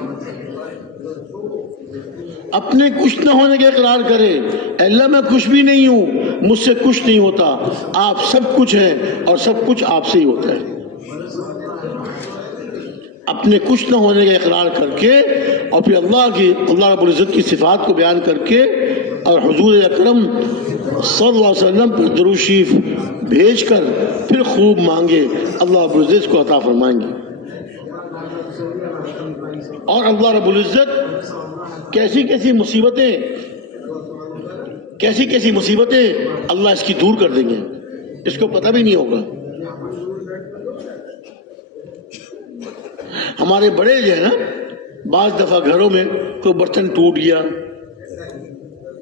اپنے کچھ نہ ہونے کا اقرار کرے، اے اللہ میں کچھ بھی نہیں ہوں، مجھ سے کچھ نہیں ہوتا، آپ سب کچھ ہیں اور سب کچھ آپ سے ہی ہوتا ہے۔ اپنے کچھ نہ ہونے کا اقرار کر کے اور پھر اللہ رب العزت کی صفات کو بیان کر کے اور حضور اکرم صلی اللہ علیہ وسلم پر درود شریف بھیج کر پھر خوب مانگے، اللہ رب العزت کو عطا فرمائیں گے۔ اور اللہ رب العزت کیسی کیسی مصیبتیں اللہ اس کی دور کر دیں گے، اس کو پتہ بھی نہیں ہوگا۔ ہمارے بڑے جو ہے نا، بعض دفعہ گھروں میں کوئی برتن ٹوٹ گیا،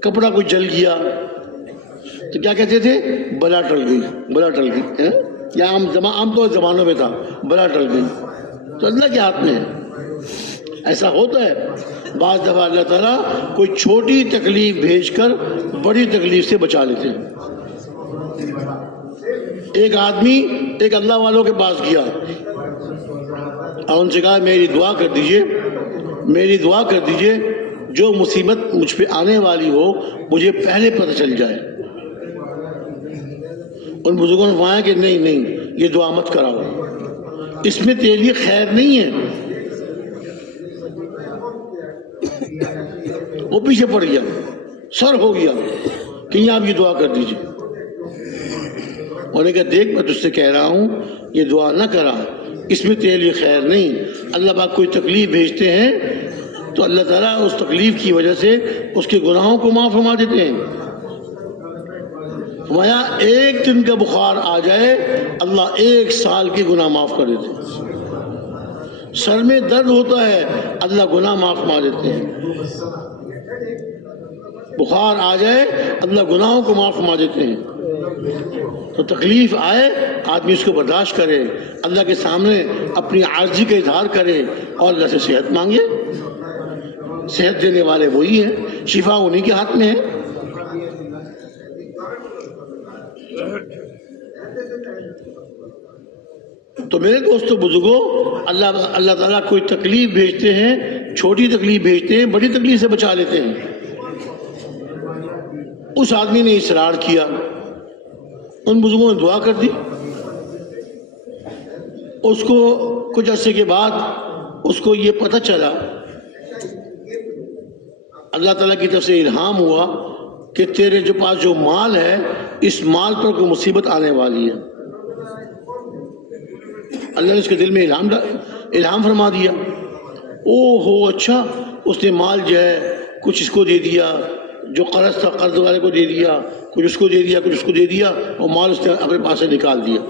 کپڑا کوئی جل گیا، تو کیا کہتے تھے؟ بلا ٹل گئی، بلا ٹل گئی، یا عام طور زمانوں میں تھا بلا ٹل گئی۔ تو اللہ کے ہاتھ میں ہے، ایسا ہوتا ہے۔ بعض دفعہ اللہ تعالیٰ کوئی چھوٹی تکلیف بھیج کر بڑی تکلیف سے بچا لیتے ہیں۔ ایک آدمی ایک اللہ والوں کے پاس گیا اور ان سے کہا میری دعا کر دیجئے، میری دعا کر دیجئے، جو مصیبت مجھ پہ آنے والی ہو مجھے پہلے پتہ چل جائے۔ ان بزرگوں نے فرمایا کہ نہیں، یہ دعا مت کراؤ، اس میں تیرے لیے خیر نہیں ہے۔ وہ پیچھے پڑ گیا، سر ہو گیا کہ آپ یہ دعا کر دیجئے۔ اور نے کہا دیکھ میں تجھ سے کہہ رہا ہوں یہ دعا نہ کرا، اس میں تیرے لیے خیر نہیں۔ اللہ پاک کوئی تکلیف بھیجتے ہیں تو اللہ تعالیٰ اس تکلیف کی وجہ سے اس کے گناہوں کو معاف فرما دیتے ہیں۔ فرمایا ایک دن کا بخار آ جائے اللہ 1 سال کے گناہ معاف کر دیتے ہیں۔ سر میں درد ہوتا ہے اللہ گناہ معاف فرما دیتے ہیں۔ بخار آ جائے اللہ گناہوں کو معاف فرما دیتے ہیں۔ تو تکلیف آئے آدمی اس کو برداشت کرے، اللہ کے سامنے اپنی عاجزی کا اظہار کرے اور اللہ سے صحت مانگے۔ صحت دینے والے وہی ہیں، شفا انہی کے ہاتھ میں ہے۔ تو میرے دوستو بزرگوں، اللہ تعالیٰ کوئی تکلیف بھیجتے ہیں، چھوٹی تکلیف بھیجتے ہیں، بڑی تکلیف سے بچا لیتے ہیں۔ اس آدمی نے اصرار کیا، ان بزرگوں نے دعا کر دی، اس کو کچھ عرصے کے بعد اس کو یہ پتہ چلا اللہ تعالیٰ کی طرف سے الہام ہوا کہ تیرے جو پاس جو مال ہے اس مال پر کوئی مصیبت آنے والی ہے. اللہ نے اس کے دل میں الہام فرما دیا. او ہو اچھا، اس نے مال جو ہے کچھ اس کو دے دیا، جو قرض تھا قرض والے کو دے دیا، کچھ اس کو دے دیا، کچھ اس کو دے دیا، اور مال اس نے اپنے پاس سے نکال دیا.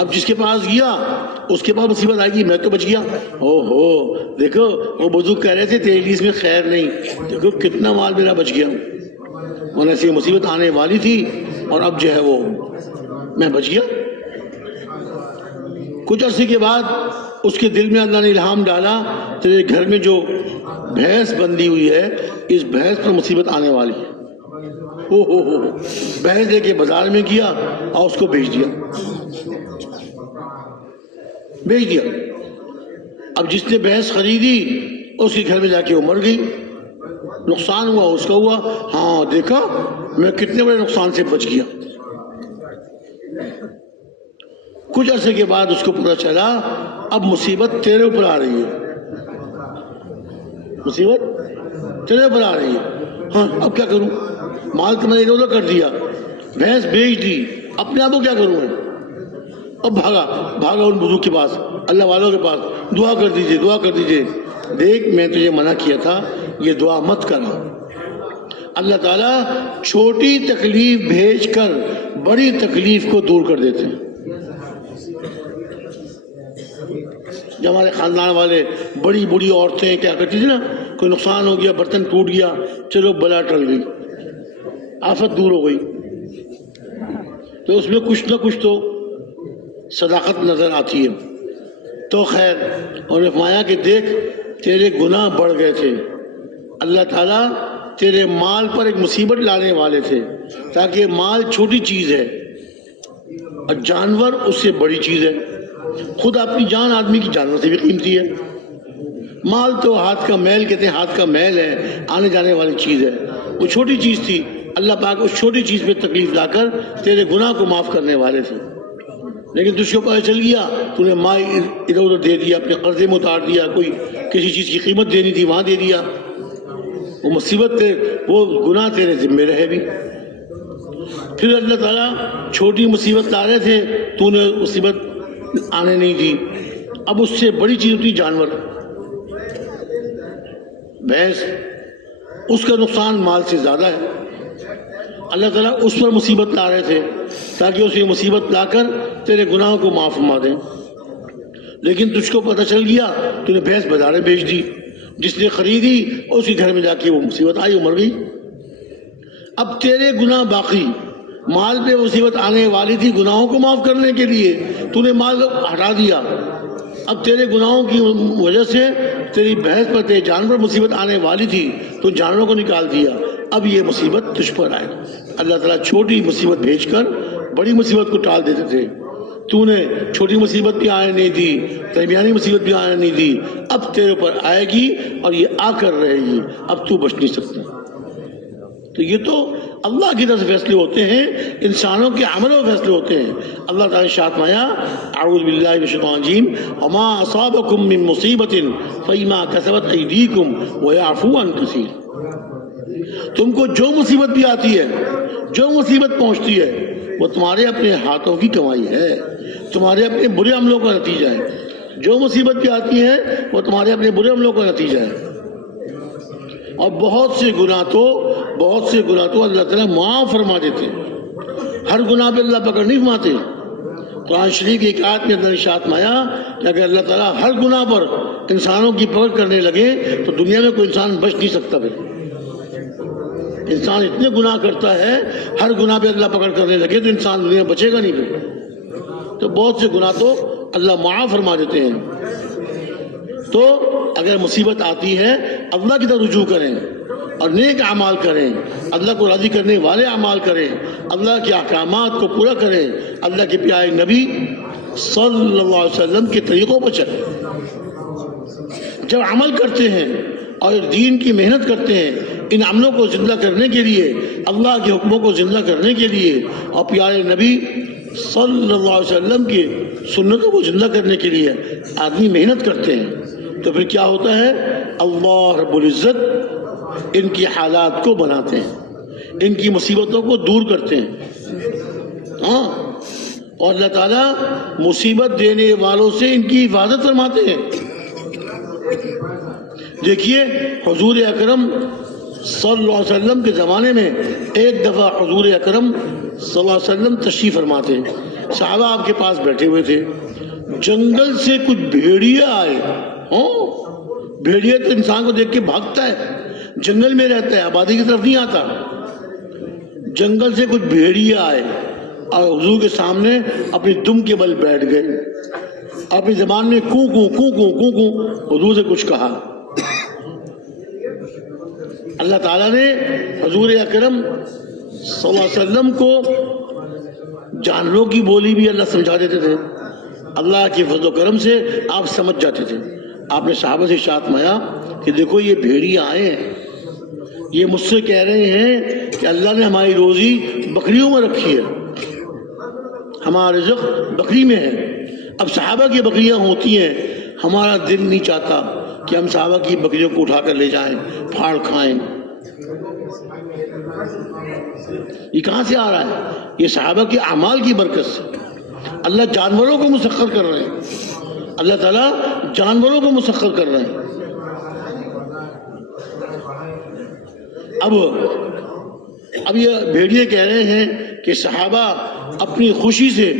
اب جس کے پاس گیا اس کے پاس مصیبت آئے گی، میں تو بچ گیا. او ہو دیکھو وہ بزرگ کہہ رہے تھے تیری لیے اس میں خیر نہیں، دیکھو کتنا مال میرا بچ گیا، ورنہ سے مصیبت آنے والی تھی اور اب جو ہے وہ میں بچ گیا. کچھ عرصے کے بعد اس کے دل میں اللہ نے الہام ڈالا تیرے گھر میں جو بھینس بندھی ہوئی ہے اس بھینس پر مصیبت آنے والی ہے. ہو بھینس لے کے بازار میں گیا اور اس کو بیچ دیا. اب جس نے بھینس خریدی اس کے گھر میں جا کے وہ مر گئی. نقصان ہوا اس کا ہوا، ہاں دیکھا میں کتنے بڑے نقصان سے بچ گیا. کچھ عرصے کے بعد اس کو پتہ چلا اب مصیبت تیرے اوپر آ رہی ہے، مصیبت تیرے اوپر آ رہی ہے. ہاں اب کیا کروں، مال تو میں نے ادھر کر دیا، بھینس بیچ دی، اپنے آپ کو کیا کروں میں. اب بھاگا ان بزرگ کے پاس، اللہ والوں کے پاس، دعا کر دیجئے دعا کر دیجئے. دیکھ میں تجھے منع کیا تھا یہ دعا مت کرنا. اللہ تعالیٰ چھوٹی تکلیف بھیج کر بڑی تکلیف کو دور کر دیتے ہیں. جب ہمارے خاندان والے بڑی بڑی عورتیں کیا کرتی تھی نا، کوئی نقصان ہو گیا، برتن ٹوٹ گیا، چلو بلا ٹل گئی، آفت دور ہو گئی، تو اس میں کچھ نہ کچھ تو صداقت نظر آتی ہے. تو خیر اور فرمایا کہ دیکھ تیرے گناہ بڑھ گئے تھے، اللہ تعالیٰ تیرے مال پر ایک مصیبت لانے والے تھے، تاکہ مال چھوٹی چیز ہے اور جانور اس سے بڑی چیز ہے. خود اپنی جان آدمی کی جانور سے بھی قیمتی ہے. مال تو ہاتھ کا میل کہتے ہیں، ہاتھ کا میل ہے، آنے جانے والی چیز ہے. وہ چھوٹی چیز تھی، اللہ پاک اس چھوٹی چیز پہ تکلیف لا کر تیرے گناہ کو معاف کرنے والے تھے. لیکن تجھ کو پتہ چل گیا، تو نے مال ادھر ادھر دے دیا، اپنے قرضے میں اتار دیا، کوئی کسی چیز کی قیمت دینی تھی وہاں دے دیا، وہ مصیبت وہ گناہ تیرے ذمہ رہے بھی. پھر اللہ تعالیٰ چھوٹی مصیبت لا رہے تھے، تو نے مصیبت آنے نہیں دی. اب اس سے بڑی چیز ہوتی جانور، بھینس، اس کا نقصان مال سے زیادہ ہے. اللہ تعالیٰ اس پر مصیبت لا رہے تھے تاکہ اسے مصیبت لا کر تیرے گناہوں کو معاف فرما دیں. لیکن تجھ کو پتہ چل گیا، تو نے بھینس بازاریں بیچ دی، جس نے خریدی اس کے گھر میں جا کے وہ مصیبت آئی، وہ مر گئی. اب تیرے گناہ باقی، مال پہ مصیبت آنے والی تھی گناہوں کو معاف کرنے کے لیے، تو نے مال ہٹا دیا. اب تیرے گناہوں کی وجہ سے تیری بھینس پر تیرے جانور مصیبت آنے والی تھی، تو جانوروں کو نکال دیا. اب یہ مصیبت تجھ پر آئے. اللہ تعالیٰ چھوٹی مصیبت بھیج کر بڑی مصیبت کو ٹال دیتے تھے. تو نے چھوٹی مصیبت بھی آنے نہیں دی، درمیانی مصیبت بھی آنے نہیں دی، اب تیرے پر آئے گی اور یہ آ کر رہے گی، اب تو بچ نہیں سکتا. تو یہ تو اللہ کی طرف سے فیصلے ہوتے ہیں، انسانوں کے عملوں کے فیصلے ہوتے ہیں. اللہ تعالیٰ نے ارشاد فرمایا اعوذ باللہ من الشیطان الرجیم وما اصابکم من مصیبت فبما کسبت ایدیکم ویعفو عن کثیر. تم کو جو مصیبت بھی آتی ہے، جو مصیبت پہنچتی ہے، وہ تمہارے اپنے ہاتھوں کی کمائی ہے، تمہارے اپنے برے عملوں کا نتیجہ ہے. جو مصیبت بھی آتی ہے وہ تمہارے اپنے برے عملوں کا نتیجہ ہے. اور بہت سے گناہ تو اللہ تعالیٰ معاف فرما دیتے ہیں. ہر گناہ پہ اللہ پکڑ نہیں فرماتے. قرآن شریف کی ایک آیت میں اللہ نے ارشاد فرمایا کہ اگر اللہ تعالیٰ ہر گناہ پر انسانوں کی پکڑ کرنے لگے تو دنیا میں کوئی انسان بچ نہیں سکتا. پھر انسان اتنے گناہ کرتا ہے، ہر گناہ پہ اللہ پکڑ کرنے لگے تو انسان دنیا میں بچے گا نہیں. پھر تو بہت سے گناہ تو اللہ معاف فرما دیتے ہیں. تو اگر مصیبت آتی ہے اللہ کی طرف رجوع کریں اور نیک اعمال کریں، اللہ کو راضی کرنے والے اعمال کریں، اللہ کے احکامات کو پورا کریں، اللہ کے پیارے نبی صلی اللہ علیہ وسلم کے طریقوں پر چلیں. جب عمل کرتے ہیں اور دین کی محنت کرتے ہیں ان عملوں کو زندہ کرنے کے لیے، اللہ کے حکموں کو زندہ کرنے کے لیے اور پیارے نبی صلی اللہ علیہ وسلم کی سنتوں کو زندہ کرنے کے لیے آدمی محنت کرتے ہیں، تو پھر کیا ہوتا ہے؟ اللہ رب العزت ان کی حالات کو بناتے ہیں، ان کی مصیبتوں کو دور کرتے ہیں۔ ہاں، اور اللہ تعالیٰ مصیبت دینے والوں سے ان کی حفاظت فرماتے ہیں۔ دیکھیے حضور اکرم صلی اللہ علیہ وسلم کے زمانے میں ایک دفعہ حضور اکرم صلی اللہ علیہ وسلم تشریف فرماتے ہیں، صحابہ آپ کے پاس بیٹھے ہوئے تھے، جنگل سے کچھ بھیڑیا آئے۔ بھیڑیا تو انسان کو دیکھ کے بھاگتا ہے، جنگل میں رہتا ہے، آبادی کی طرف نہیں آتا۔ جنگل سے کچھ بھیڑیا آئے اور حضور کے سامنے اپنی دم کے بل بیٹھ گئے، اپنی زبان میں کو کو کو کو کو کو حضور سے کچھ کہا۔ اللہ تعالیٰ نے حضور اکرم صلی اللہ علیہ وسلم کو جانوروں کی بولی بھی اللہ سمجھا دیتے تھے، اللہ کے فضل و کرم سے آپ سمجھ جاتے تھے۔ آپ نے صحابہ سے ارشاد فرمایا کہ دیکھو یہ بھیڑیا آئے ہیں، یہ مجھ سے کہہ رہے ہیں کہ اللہ نے ہماری روزی بکریوں میں رکھی ہے، ہمارا رزق بکری میں ہے۔ اب صحابہ کی بکریاں ہوتی ہیں، ہمارا دل نہیں چاہتا کہ ہم صحابہ کی بکریوں کو اٹھا کر لے جائیں، پھاڑ کھائیں۔ یہ کہاں سے آ رہا ہے؟ یہ صحابہ کے اعمال کی برکت سے۔ اللہ جانوروں کو مسخر کر رہے ہیں، اللہ تعالیٰ جانوروں کو مسخر کر رہے ہیں۔ اب یہ بھیڑیے کہہ رہے ہیں کہ صحابہ اپنی خوشی سے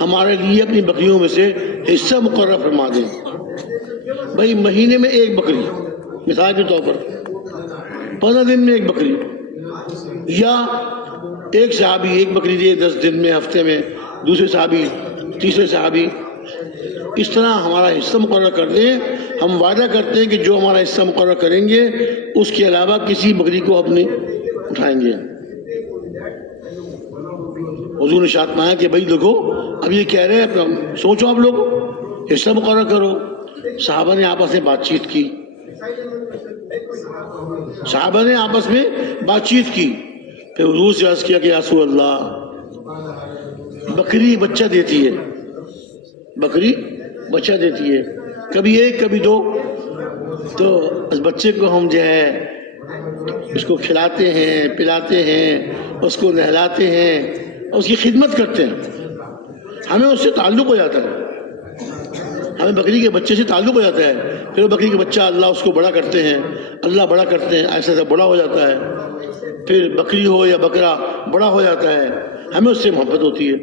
ہمارے لیے اپنی بکریوں میں سے حصہ مقرر فرما دیں۔ بھائی مہینے میں ایک بکری، مثال کے طور پر 15 دن میں ایک بکری، یا ایک صحابی ایک بکری دے 10 دن میں، ہفتے میں، دوسرے صحابی، تیسرے صحابی، اس طرح ہمارا حصہ مقرر کر دیں۔ ہم وعدہ کرتے ہیں کہ جو ہمارا حصہ مقرر کریں گے اس کے علاوہ کسی بکری کو اپنی اٹھائیں گے۔ حضور نے ارشاد فرمایا کہ بھائی دیکھو اب یہ کہہ رہے ہیں، سوچو آپ لوگ حصہ مقرر کرو۔ صحابہ نے آپس میں بات چیت کی، صحابہ نے آپس میں بات چیت کی، پھر حضور سے عرض کیا کہ یا رسول اللہ، بکری بچہ دیتی ہے، بکری بچہ دیتی ہے، کبھی ایک کبھی دو، تو اس بچے کو ہم جو ہے اس کو کھلاتے ہیں، پلاتے ہیں، اس کو نہلاتے ہیں، اس کی خدمت کرتے ہیں، ہمیں اس سے تعلق ہو جاتا ہے، ہمیں بکری کے بچے سے تعلق ہو جاتا ہے۔ پھر وہ بکری کے بچہ اللہ اس کو بڑا کرتے ہیں، اللہ بڑا کرتے ہیں، ایسا ایسا بڑا ہو جاتا ہے، پھر بکری ہو یا بکرا بڑا ہو جاتا ہے، ہمیں اس سے محبت ہوتی ہے۔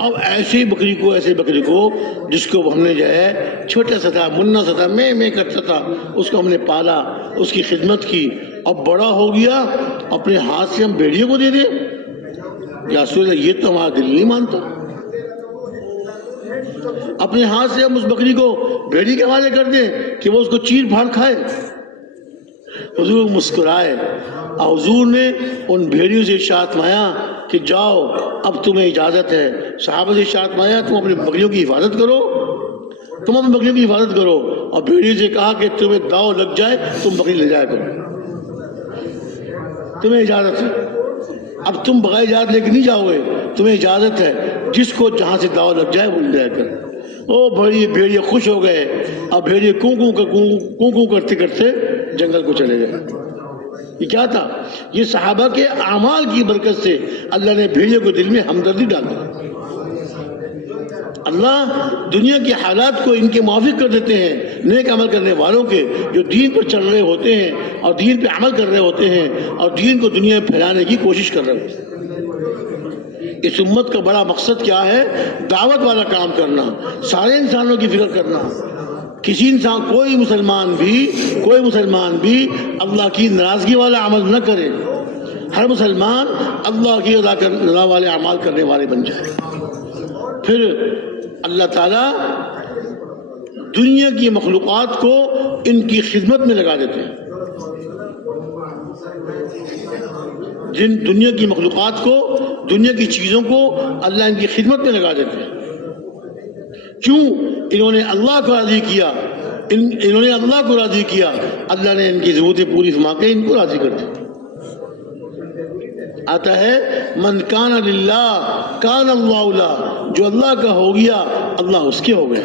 اب ایسی بکری کو، ایسے بکری کو جس کو ہم نے جو ہے چھوٹا سا تھا، منا سا تھا، میں کرتا تھا، اس کو ہم نے پالا، اس کی خدمت کی، اب بڑا ہو گیا، اپنے ہاتھ سے ہم بھیڑیے کو دے دیں؟ یا رسول اللہ یہ تو ہمارا دل نہیں مانتا، اپنے ہاتھ سے ہم اس بکری کو بھیڑی کے حوالے کر دیں کہ وہ اس کو چیر پھاڑ کھائے؟ حضور مسکرائے، اور حضور نے ان بھیڑیوں سے ارشاد فرمایا کہ جاؤ اب تمہیں اجازت ہے۔ صحابہ سے ارشاد فرمایا تم اپنی بکریوں کی حفاظت کرو، تم اپنی بکریوں کی حفاظت کرو، اور بھیڑیوں سے کہا کہ تمہیں داؤ لگ جائے تم بکری لے جایا کرو، تمہیں اجازت ہے، اب تم بغیر اجازت لے کے نہیں جاؤ گے، تمہیں اجازت ہے، جس کو جہاں سے داؤ لگ جائے وہ لے جایا کر۔ او بھیڑیے خوش ہو گئے، اب بھیڑیے کوں کرتے کرتے جنگل کو چلے گئے۔ یہ کیا تھا؟ یہ صحابہ کے اعمال کی برکت سے اللہ نے بھیڑیوں کے دل میں ہمدردی ڈالی۔ اللہ دنیا کے حالات کو ان کے موافق کر دیتے ہیں، نیک عمل کرنے والوں کے، جو دین پر چل رہے ہوتے ہیں اور دین پہ عمل کر رہے ہوتے ہیں اور دین کو دنیا میں پھیلانے کی کوشش کر رہے ہوتے ہیں۔ اس امت کا بڑا مقصد کیا ہے؟ دعوت والا کام کرنا، سارے انسانوں کی فکر کرنا۔ کسی انسان، کوئی مسلمان بھی اللہ کی ناراضگی والا عمل نہ کرے، ہر مسلمان اللہ کی رضا والے اعمال کرنے والے بن جائے۔ پھر اللہ تعالیٰ دنیا کی مخلوقات کو ان کی خدمت میں لگا دیتے ہیں، جن دنیا کی مخلوقات کو، دنیا کی چیزوں کو اللہ ان کی خدمت میں لگا دیتے ہیں۔ کیوں؟ انہوں نے اللہ کو راضی کیا، انہوں نے اللہ کو راضی کیا، اللہ نے ان کی ضرورتیں پوری فرما کے ان کو راضی کر دیا۔ آتا ہے من کان للہ کان اللہ لہ، جو اللہ کا ہو گیا اللہ اس کے ہو گئے،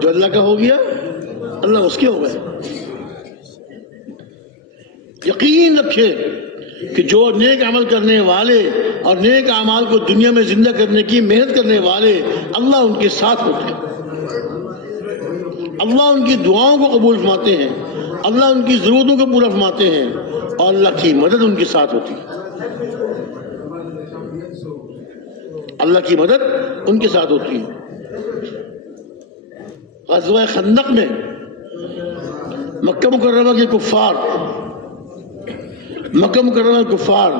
جو اللہ کا ہو گیا اللہ اس کے ہو گئے۔ یہ یقین رکھے کہ جو نیک عمل کرنے والے اور نیک اعمال کو دنیا میں زندہ کرنے کی محنت کرنے والے، اللہ ان کے ساتھ ہوتے ہیں، اللہ ان کی دعاؤں کو قبول فرماتے ہیں، اللہ ان کی ضرورتوں کو پورا فرماتے ہیں، اور اللہ کی مدد ان کے ساتھ ہوتی ہے، اللہ کی مدد ان کے ساتھ ہوتی ہے۔ غزوہ خندق میں مکہ مکرمہ کے کفار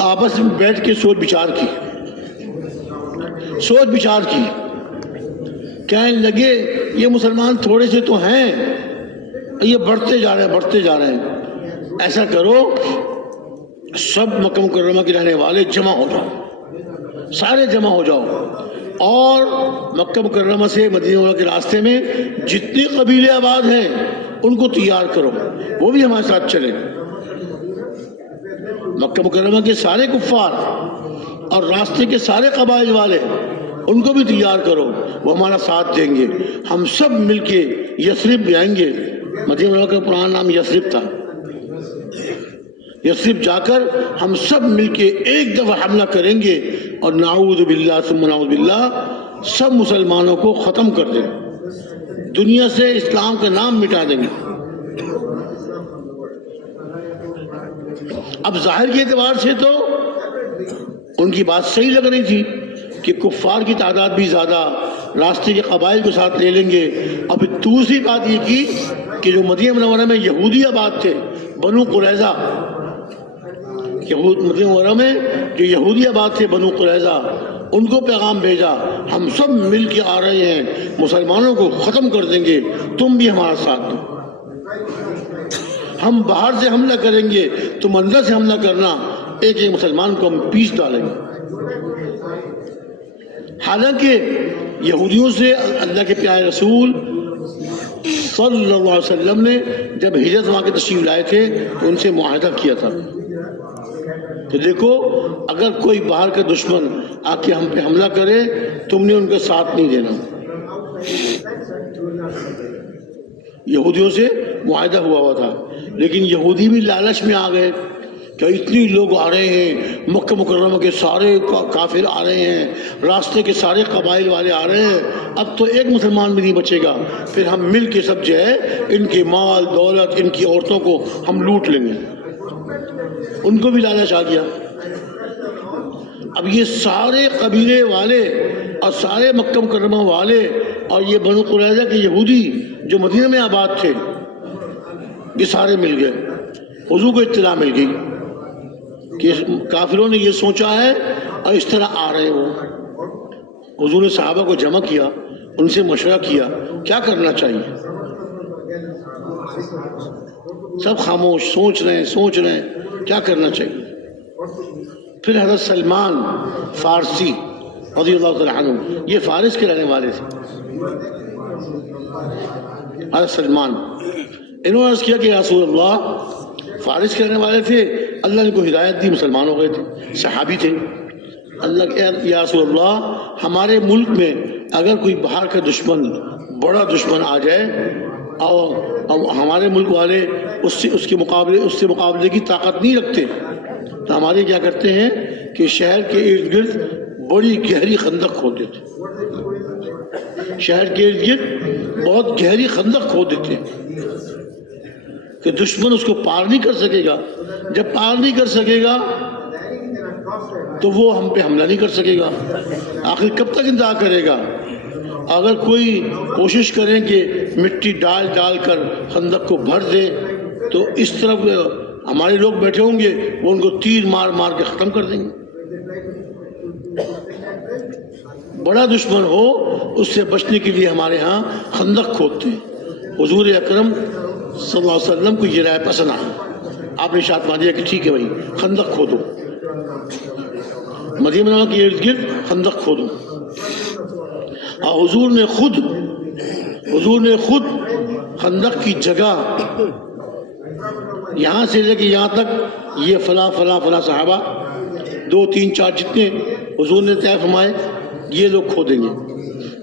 آپس میں بیٹھ کے سوچ بچار کی، کہنے لگے یہ مسلمان تھوڑے سے تو ہیں، یہ بڑھتے جا رہے ہیں، ایسا کرو سب مکہ مکرمہ کے رہنے والے جمع ہو جاؤ، سارے جمع ہو جاؤ، اور مکہ مکرمہ سے مدینہ منورہ کے راستے میں جتنے قبیلے آباد ہیں ان کو تیار کرو، وہ بھی ہمارے ساتھ چلے۔ مکہ مکرمہ کے سارے کفار اور راستے کے سارے قبائل والے ان کو بھی تیار کرو، وہ ہمارا ساتھ دیں گے، ہم سب مل کے یثرب جائیں گے۔ مدینہ منورہ کا پرانا نام یثرب تھا۔ یثرب جا کر ہم سب مل کے ایک دفعہ حملہ کریں گے اور نعوذ باللہ ثم نعوذ باللہ سب مسلمانوں کو ختم کر دیں گے، دنیا سے اسلام کا نام مٹا دیں گے۔ اب ظاہر کے اعتبار سے تو ان کی بات صحیح لگ رہی تھی کہ کفار کی تعداد بھی زیادہ، راستے کے قبائل کو ساتھ لے لیں گے۔ اور پھر دوسری بات یہ کی کہ جو مدینہ منورہ میں یہودی آباد تھے، بنو قریظہ، مدینہ منورہ میں جو یہودی آباد تھے بنو قریظہ، ان کو پیغام بھیجا، ہم سب مل کے آ رہے ہیں، مسلمانوں کو ختم کر دیں گے، تم بھی ہمارا ساتھ دو، ہم باہر سے حملہ کریں گے، تم اندر سے حملہ کرنا، ایک ایک مسلمان کو ہم پیس ڈالیں گے۔ حالانکہ یہودیوں سے اللہ کے پیارے رسول صلی اللہ علیہ وسلم نے جب ہجرت وہاں کے تشریف لائے تھے تو ان سے معاہدہ کیا تھا کہ دیکھو اگر کوئی باہر کا دشمن آ کے ہم پہ حملہ کرے تم نے ان کا ساتھ نہیں دینا۔ یہودیوں سے معاہدہ ہوا تھا، لیکن یہودی بھی لالچ میں آ گئے کہ اتنی لوگ آ رہے ہیں، مکہ مکرمہ کے سارے کافر آ رہے ہیں، راستے کے سارے قبائل والے آ رہے ہیں، اب تو ایک مسلمان بھی نہیں بچے گا، پھر ہم مل کے سب جو ہے ان کے مال دولت، ان کی عورتوں کو ہم لوٹ لیں گے۔ ان کو بھی لالچ آ گیا۔ اب یہ سارے قبیلے والے اور سارے مکہ مکرمہ والے اور یہ بنو قریظہ کے یہودی جو مدینہ میں آباد تھے، یہ سارے مل گئے۔ حضور کو اطلاع مل گئی کہ کافروں نے یہ سوچا ہے اور اس طرح آ رہے ہو۔ حضور نے صحابہ کو جمع کیا، ان سے مشورہ کیا کیا کرنا چاہیے۔ سب خاموش، سوچ رہے ہیں کیا کرنا چاہیے۔ پھر حضرت سلمان فارسی رضی اللہ تعالیٰ عنہ، یہ فارس کے رہنے والے تھے، حضرت سلمان، انہوں نے عرض کیا کہ یا رسول اللہ، فارس کے رہنے والے تھے، اللہ نے کو ہدایت دی، مسلمان ہو گئے تھے، صحابی تھے۔ اللہ یا رسول اللہ، ہمارے ملک میں اگر کوئی باہر کا دشمن، بڑا دشمن آ جائے اور ہمارے ملک والے اس کے مقابلے کی طاقت نہیں رکھتے، تو ہمارے کیا کرتے ہیں کہ شہر کے ارد گرد بڑی گہری خندق کھود دیتے، شہر کے ارد گرد بہت گہری خندق کھود دیتے کہ دشمن اس کو پار نہیں کر سکے گا۔ جب پار نہیں کر سکے گا تو وہ ہم پہ حملہ نہیں کر سکے گا۔ آخر کب تک انتظار کرے گا؟ اگر کوئی کوشش کریں کہ مٹی ڈال کر خندق کو بھر دے تو اس طرف ہمارے لوگ بیٹھے ہوں گے، وہ ان کو تیر مار کے ختم کر دیں گے۔ بڑا دشمن ہو اس سے بچنے کے لیے ہمارے ہاں خندق کھودتے ہیں۔ حضور اکرم صلی اللہ علیہ وسلم کو یہ رائے پسند آئی، آپ نے ارشاد فرمایا کہ ٹھیک ہے بھائی خندق کھودو، مدینہ منورہ کے ارد گرد خندق کھودو۔ اور حضور نے خود خندق کی جگہ یہاں سے لے کے یہاں تک یہ فلاں صحابہ 2 3 4 جتنے حضور نے طے فرمائے یہ لوگ کھودیں گے،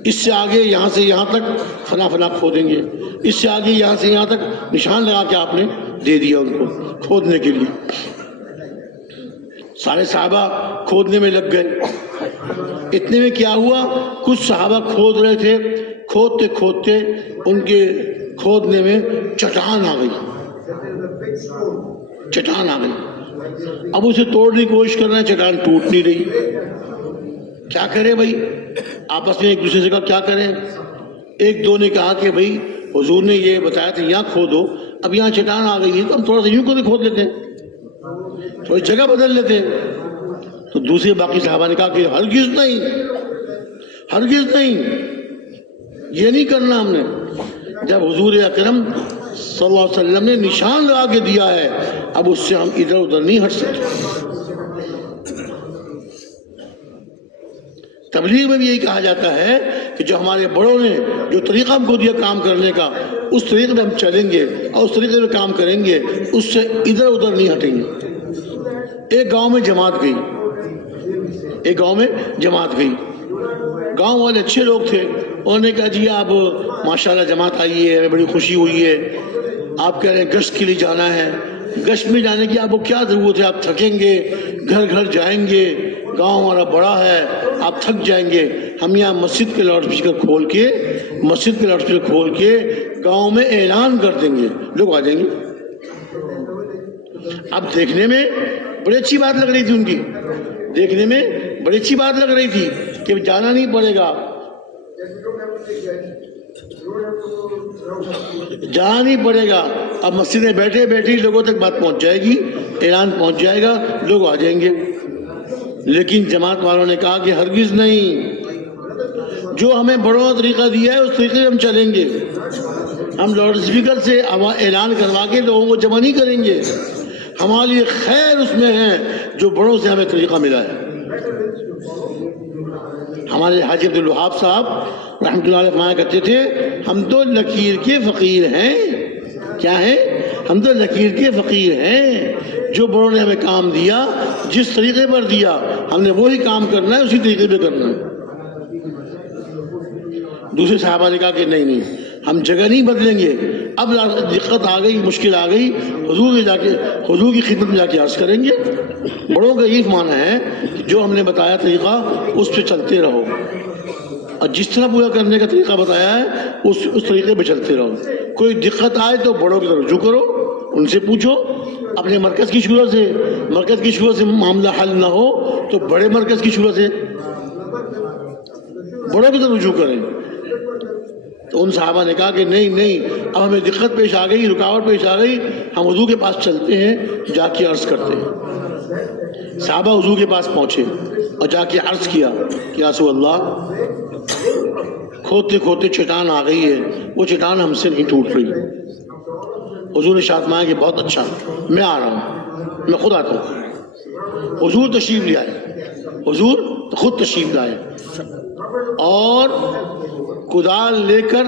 اس سے آگے یہاں سے یہاں تک فلاں کھودیں گے، اس سے آگے یہاں سے یہاں تک نشان لگا کے آپ نے دے دیا ان کو کھودنے کے لیے. سارے صحابہ کھودنے میں لگ گئے. اتنے میں کیا ہوا، کچھ صحابہ کھود رہے تھے، کھودتے کھودتے ان کے کھودنے میں چٹان آ گئی. چٹان آ گئی. اب اسے توڑنے کی کوشش کر رہے ہیں، چٹان ٹوٹ نہیں رہی. کیا کرے بھائی؟ آپس میں ایک دوسرے سے کہا کیا کریں. ایک دو نے کہا کہ بھائی حضور نے یہ بتایا تھا یہاں کھودو، اب یہاں چٹان آ گئی ہے تو ہم تھوڑا سا یوں کو کھود لیتے ہیں، تھوڑی جگہ بدل لیتے ہیں. تو دوسرے باقی صحابہ نے کہا کہ ہرگز نہیں، ہرگز نہیں، یہ نہیں کرنا ہم نے. جب حضور اکرم صلی اللہ علیہ وسلم نے نشان لگا کے دیا ہے، اب اس سے ہم ادھر ادھر نہیں ہٹ سکتے. تبلیغ میں بھی یہی کہا جاتا ہے کہ جو ہمارے بڑوں نے جو طریقہ ہم کو دیا کام کرنے کا، اس طریقے میں ہم چلیں گے اور اس طریقے میں کام کریں گے، اس سے ادھر ادھر نہیں ہٹیں گے. ایک گاؤں میں جماعت گئی، ایک گاؤں میں جماعت گئی. گاؤں والے اچھے لوگ تھے، انہوں نے کہا جی آپ ماشاءاللہ جماعت آئی ہے، ہمیں بڑی خوشی ہوئی ہے. آپ کہہ رہے ہیں گشت کے لیے جانا ہے، گشت میں جانے کی آپ کو کیا ضرورت ہے؟ آپ تھکیں گے، گھر گھر جائیں گے، گاؤں ہمارا بڑا ہے، آپ تھک جائیں گے. ہم یہاں مسجد کے لاؤڈ اسپیکر کھول کے گاؤں میں اعلان کر دیں گے، لوگ آ جائیں گے. اب دیکھنے میں بڑی اچھی بات لگ رہی تھی ان کی، دیکھنے میں بڑی اچھی بات لگ رہی تھی کہ جانا نہیں پڑے گا، جانا نہیں پڑے گا. اب مسجد میں بیٹھے بیٹھے لوگوں تک بات پہنچ جائے گی، اعلان پہنچ جائے گا، لوگ آ جائیں گے. لیکن جماعت والوں نے کہا کہ ہرگز نہیں، جو ہمیں بڑوں طریقہ دیا ہے اس طریقے سے ہم چلیں گے. ہم لاؤڈ اسپیکر سے اعلان کروا کے لوگوں کو جمع نہیں کریں گے. ہمارے لیے خیر اس میں ہے جو بڑوں سے ہمیں طریقہ ملا ہے. ہمارے حاجی عبدالوہاب صاحب رحمۃ اللہ علیہ فرمایا کرتے تھے ہم تو لکیر کے فقیر ہیں. کیا ہیں؟ ہم تو لکیر کے فقیر ہیں. جو بڑوں نے ہمیں کام دیا، جس طریقے پر دیا، ہم نے وہی کام کرنا ہے، اسی طریقے پہ کرنا ہے. دوسرے صحابہ نے کہا کہ نہیں نہیں، ہم جگہ نہیں بدلیں گے. اب دقت آ گئی، مشکل آ گئی، حضور کی خدمت میں جا کے عرض کریں گے. بڑوں کا یہ معنی ہے کہ جو ہم نے بتایا طریقہ اس پہ چلتے رہو، اور جس طرح پورا کرنے کا طریقہ بتایا ہے اس طریقے پہ چلتے رہو. کوئی دقت آئے تو بڑوں کی طرف رجوع کرو، ان سے پوچھو. اپنے مرکز کی شورا سے معاملہ حل نہ ہو تو بڑے مرکز کی شورا سے بڑوں کی طرف رجوع کریں. تو ان صحابہ نے کہا کہ نہیں نہیں، اب ہمیں دقت پیش آ گئی، رکاوٹ پیش آ گئی، ہم حضور کے پاس چلتے ہیں، جا کے عرض کرتے ہیں. صحابہ حضور کے پاس پہنچے اور جا کے عرض کیا کہ یا رسول اللہ، کھودتے کھودتے چٹان آ گئی ہے، وہ چٹان ہم سے نہیں ٹوٹ رہی. حضور نے ارشاد فرمایا کہ بہت اچھا، میں آ رہا ہوں، میں خود آتا ہوں. حضور تشریف لے آئے، حضور خود تشریف لائے اور کدال لے کر،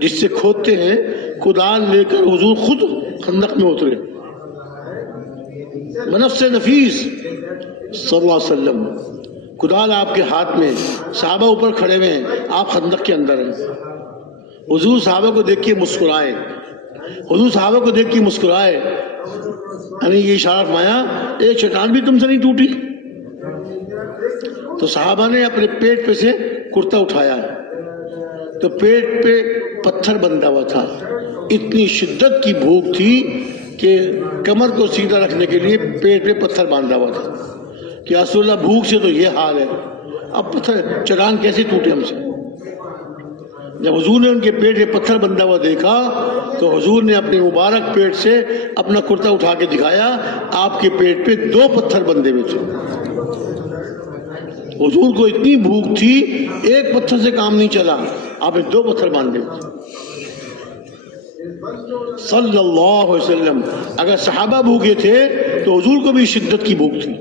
جس سے کھودتے ہیں، کدال لے کر حضور خود خندق میں اترے بنفس نفیس صلی اللہ علیہ وسلم. کدال آپ کے ہاتھ میں، صحابہ اوپر کھڑے ہوئے ہیں، آپ خندق کے اندر ہیں. حضور صحابہ کو دیکھ کے مسکرائے، یعنی یہ اشارہ فرمایا ایک چٹان بھی تم سے نہیں ٹوٹی. تو صحابہ نے اپنے پیٹ پہ سے کرتا اٹھایا تو پیٹ پہ پتھر بندھا ہوا تھا. اتنی شدت کی بھوک تھی کہ کمر کو سیدھا رکھنے کے لیے پیٹ پہ پتھر باندھا ہوا تھا کہ رسول اللہ بھوک سے تو یہ حال ہے، اب پتھر چٹان کیسے ٹوٹے ہم سے. جب حضور نے ان کے پیٹ پہ پتھر بندھا ہوا دیکھا تو حضور نے اپنے مبارک پیٹ سے اپنا کرتا اٹھا کے دکھایا، آپ کے پیٹ پہ 2 پتھر بندھے ہوئے تھے. حضور کو اتنی بھوک تھی، ایک پتھر سے کام نہیں چلا، آپ نے 2 پتھر باندھے ہوئے تھے صلی اللہ علیہ وسلم. اگر صحابہ بھوکے تھے تو حضور کو بھی شدت کی بھوک تھی.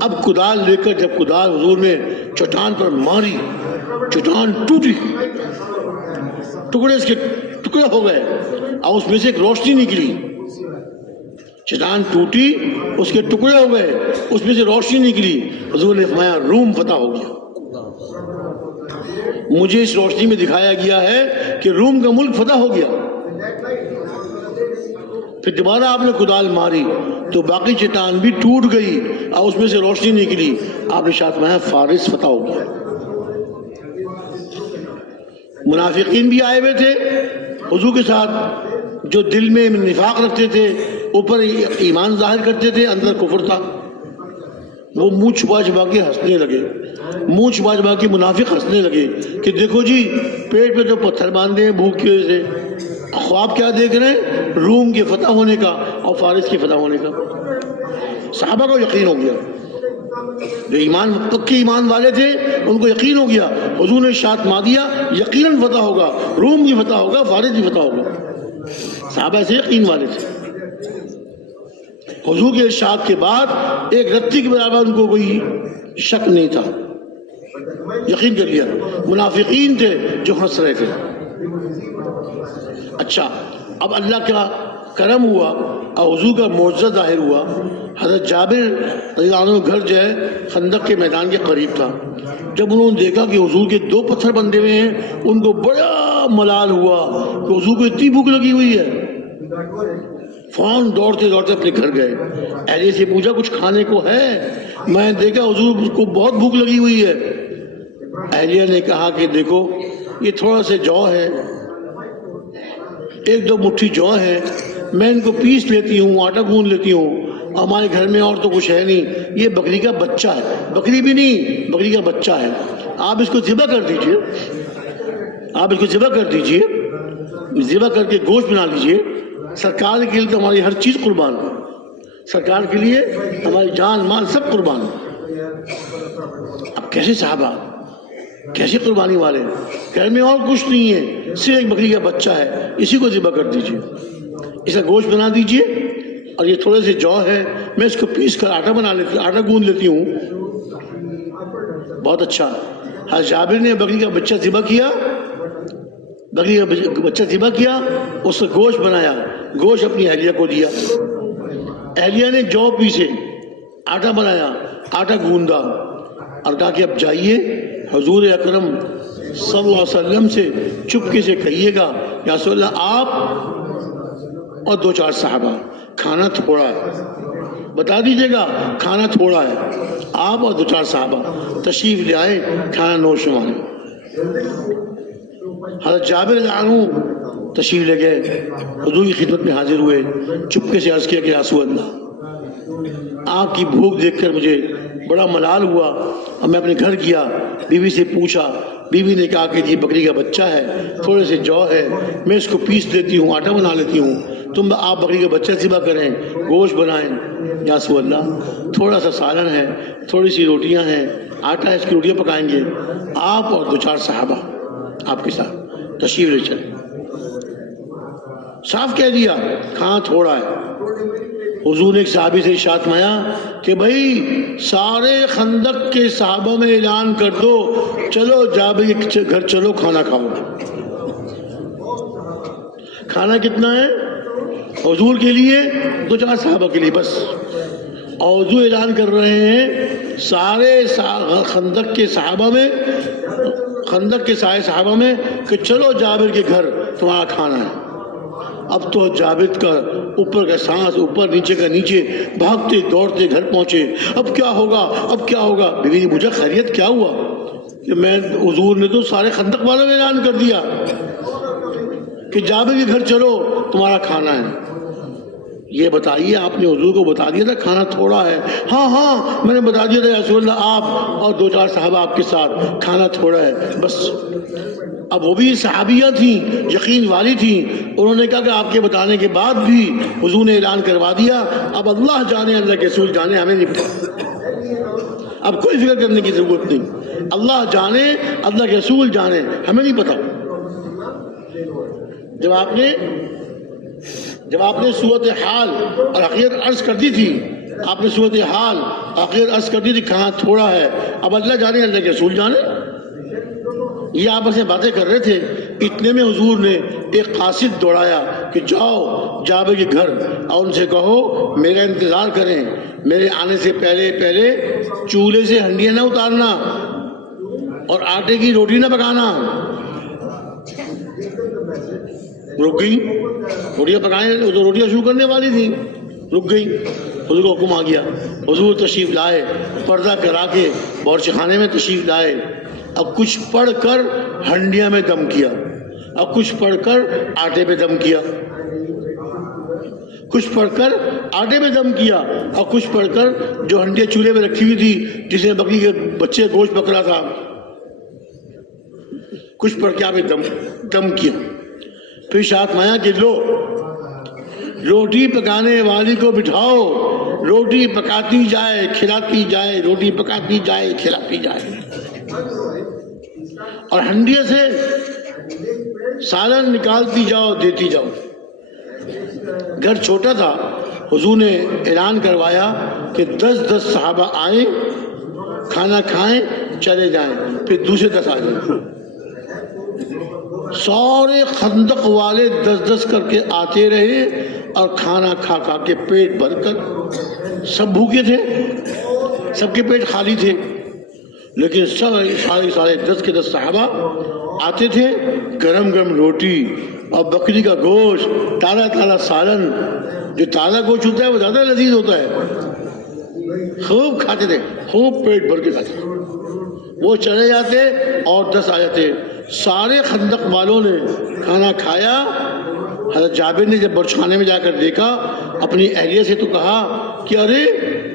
اب کدال لے کر جب کدال حضور نے چٹان پر ماری، چٹان ٹوٹی، ٹکڑے اس کے ٹکڑے ہو گئے اور اس میں سے ایک روشنی نکلی. چٹان ٹوٹی، اس کے ٹکڑے ہو گئے، اس میں سے روشنی نکلی. حضور نے فرمایا روم فتح ہو گیا. مجھے اس روشنی میں دکھایا گیا ہے کہ روم کا ملک فتح ہو گیا. پھر دوبارہ آپ نے کدال ماری تو باقی چٹان بھی ٹوٹ گئی اور اس میں سے روشنی نکلی. آپ نے ارشاد فرمایا فارس فتح ہو گیا. منافقین بھی آئے ہوئے تھے حضور کے ساتھ، جو دل میں نفاق رکھتے تھے، اوپر ایمان ظاہر کرتے تھے، اندر کفر تھا. وہ منہ چھپا چھپا کے ہنسنے لگے، منہ چھپا چھپا کے منافق ہنسنے لگے کہ دیکھو جی پیٹ پہ تو پتھر باندھے ہیں بھوک کی وجہ سے، خواب کیا دیکھ رہے ہیں؟ روم کے فتح ہونے کا اور فارس کے فتح ہونے کا. صحابہ کو یقین ہو گیا، جو ایمان پکے ایمان والے تھے ان کو یقین ہو گیا حضور نے ارشاد فرما دیا یقیناً فتح ہوگا، روم بھی فتح ہوگا، فارس بھی فتح ہوگا. صحابہ ایسے یقین والے تھے. حضور کے ارشاد کے بعد ایک رتی کے برابر ان کو کوئی شک نہیں تھا، یقین کر لیا. منافقین تھے جو ہنس رہے تھے. اچھا اب اللہ کا کرم ہوا اور حضور کا معجزہ ظاہر ہوا. حضرت جابر رضی اللہ عنہ گھر جو ہے خندق کے میدان کے قریب تھا. جب انہوں نے دیکھا کہ حضور کے 2 پتھر بندھے ہوئے ہیں ان کو بڑا ملال ہوا کہ حضور کو اتنی بھوک لگی ہوئی ہے. فوراً دوڑتے دوڑتے اپنے گھر گئے، اہلیہ سے پوچھا کچھ کھانے کو ہے؟ میں نے دیکھا حضور کو بہت بھوک لگی ہوئی ہے. اہلیہ نے کہا کہ دیکھو یہ تھوڑا سا جو ہے، 1-2 مٹھی جو ہے، میں ان کو پیس لیتی ہوں، آٹا گوندھ لیتی ہوں، ہمارے گھر میں اور تو کچھ ہے نہیں. یہ بکری کا بچہ ہے، بکری بھی نہیں، بکری کا بچہ ہے. آپ اس کو ذبح کر دیجئے، آپ اس کو ذبح کر دیجئے، ذبح کر کے گوشت بنا لیجئے. سرکار کے لیے تو ہماری ہر چیز قربان ہے، سرکار کے لیے ہماری جان مال سب قربان ہے. اب کیسے صحابہ، کیسے قربانی والے، گھر میں اور کچھ نہیں ہے، صرف ایک بکری کا بچہ ہے، اسی کو ذبح کر دیجئے، اس کا گوشت بنا دیجئے، اور یہ تھوڑے سے جو ہے میں اس کو پیس کر آٹا بنا لیتی ہوں، آٹا گوندھ لیتی ہوں. بہت اچھا. حضرت جابر نے بکری کا بچہ ذبح کیا، بکری کا بچہ ذبح کیا، اس کا گوشت بنایا، گوشت اپنی اہلیہ کو دیا. اہلیہ نے جو پیسے، آٹا بنایا، آٹا گوندا اور کہا کہ اب جائیے حضور اکرم صلی اللہ علیہ وسلم سے چپکے سے کہیے گا یا رسول اللہ آپ اور 2-4 صحابہ، کھانا تھوڑا ہے، بتا دیجیے گا کھانا تھوڑا ہے، آپ اور 2-4 صحابہ تشریف لے آئے، کھانا نوش فرمائیں. حضرت جابر رضی اللہ عنہ تشریف لے گئے، حضور کی خدمت میں حاضر ہوئے، چپکے سے عرض کیا کہ رسول اللہ آپ کی بھوک دیکھ کر مجھے بڑا ملال ہوا اور میں اپنے گھر گیا، بیوی سے پوچھا، بیوی نے کہا کہ جی بکری کا بچہ ہے، تھوڑے سے جو ہے میں اس کو پیس دیتی ہوں، آٹا بنا لیتی ہوں، تم آپ بکری کا بچہ ذبح کریں، گوشت بنائیں. یا رسول اللہ تھوڑا سا سالن ہے، تھوڑی سی روٹیاں ہیں، آٹا ہے، اس کی روٹیاں پکائیں گے، آپ اور 2-4 صحابہ آپ کے ساتھ تشریف لے چلیں. صاف کہہ دیا کھانا تھوڑا ہے. حضور نے ایک صحابی سے ارشاد فرمایا کہ بھائی سارے خندق کے صحابہ میں اعلان کر دو چلو جابر کے گھر چلو کھانا کھاؤ. کھانا کتنا ہے؟ حضور کے لیے 2-4 صحابہ کے لیے بس. اور حضور اعلان کر رہے ہیں سارے خندق کے صحابہ میں، خندق کے سارے صحابہ میں کہ چلو جابر کے گھر تمہارا کھانا ہے. اب تو جابر کا اوپر کا سانس اوپر، نیچے کا نیچے، بھاگتے دوڑتے گھر پہنچے. اب کیا ہوگا، اب کیا ہوگا؟ بیوی نے پوچھا خیریت کیا ہوا؟ کہ میں حضور نے تو سارے خندق والوں میں اعلان کر دیا کہ جابر کے گھر چلو تمہارا کھانا ہے. یہ بتائیے آپ نے حضور کو بتا دیا تھا کھانا تھوڑا ہے؟ ہاں ہاں میں نے بتا دیا تھا رسول اللہ آپ اور 2-4 صحابہ آپ کے ساتھ کھانا تھوڑا ہے بس. اب وہ بھی صحابیہ تھیں، یقین والی تھیں، انہوں نے کہا کہ آپ کے بتانے کے بعد بھی حضور نے اعلان کروا دیا. اب اللہ جانے اللہ کے رسول جانے، ہمیں نہیں پتا، اب کوئی فکر کرنے کی ضرورت نہیں. اللہ جانے اللہ کے رسول جانے، ہمیں نہیں پتا. جب آپ نے صورتحال اور حقیقت عرض کر دی تھی، آپ نے صورتحال حقیقت عرض کر دی تھی کہاں تھوڑا ہے، اب اللہ جانے اللہ کے رسول جانے. یہ آپس میں باتیں کر رہے تھے، اتنے میں حضور نے ایک قاصد دوڑایا کہ جاؤ جابر کے گھر اور ان سے کہو میرا انتظار کریں، میرے آنے سے پہلے پہلے چولہے سے ہنڈیاں نہ اتارنا اور آٹے کی روٹی نہ پکانا. رک گئی روٹیاں پکائیں، تو روٹیاں شروع کرنے والی تھیں، رک گئی. حضور کو حکم آ گیا، حضور تشریف لائے، پردہ کرا کے باورچی خانے میں تشریف لائے. اب کچھ پڑھ کر ہنڈیاں میں دم کیا، اب کچھ پڑھ کر آٹے پہ دم کیا، کچھ پڑھ کر آٹے میں دم کیا، اور کچھ پڑھ کر جو ہنڈیاں چولہے میں رکھی ہوئی تھی جس میں بکری کے بچے گوشت پک رہا تھا، کچھ پڑھ کے آپ نے دم کیا. پھر شاعت مایا کہ لو روٹی پکانے والی کو بٹھاؤ، روٹی پکاتی جائے کھلاتی جائے، روٹی پکاتی جائے کھلاتی جائے. اور ہنڈیے سے سالن نکالتی جاؤ دیتی جاؤ. گھر چھوٹا تھا، حضور نے اعلان کروایا کہ 10 صحابہ آئیں، کھانا کھائیں، چلے جائیں، پھر دوسرے 10 آ جائیں. سارے خندق والے 10 کر کے آتے رہے اور کھانا کھا کھا کے پیٹ بھر کر، سب بھوکے تھے، سب کے پیٹ خالی تھے، لیکن سارے 10 صحابہ آتے تھے. گرم گرم روٹی اور بکری کا گوشت، تازہ سالن. جو تازہ گوشت ہوتا ہے وہ زیادہ لذیذ ہوتا ہے. خوب کھاتے تھے، خوب پیٹ بھر کے کھاتے تھے. وہ چلے جاتے اور 10 آ جاتے. سارے خندق والوں نے کھانا کھایا. حضرت جابر نے جب برچخانے میں جا کر دیکھا اپنی اہلیہ سے تو کہا کہ ارے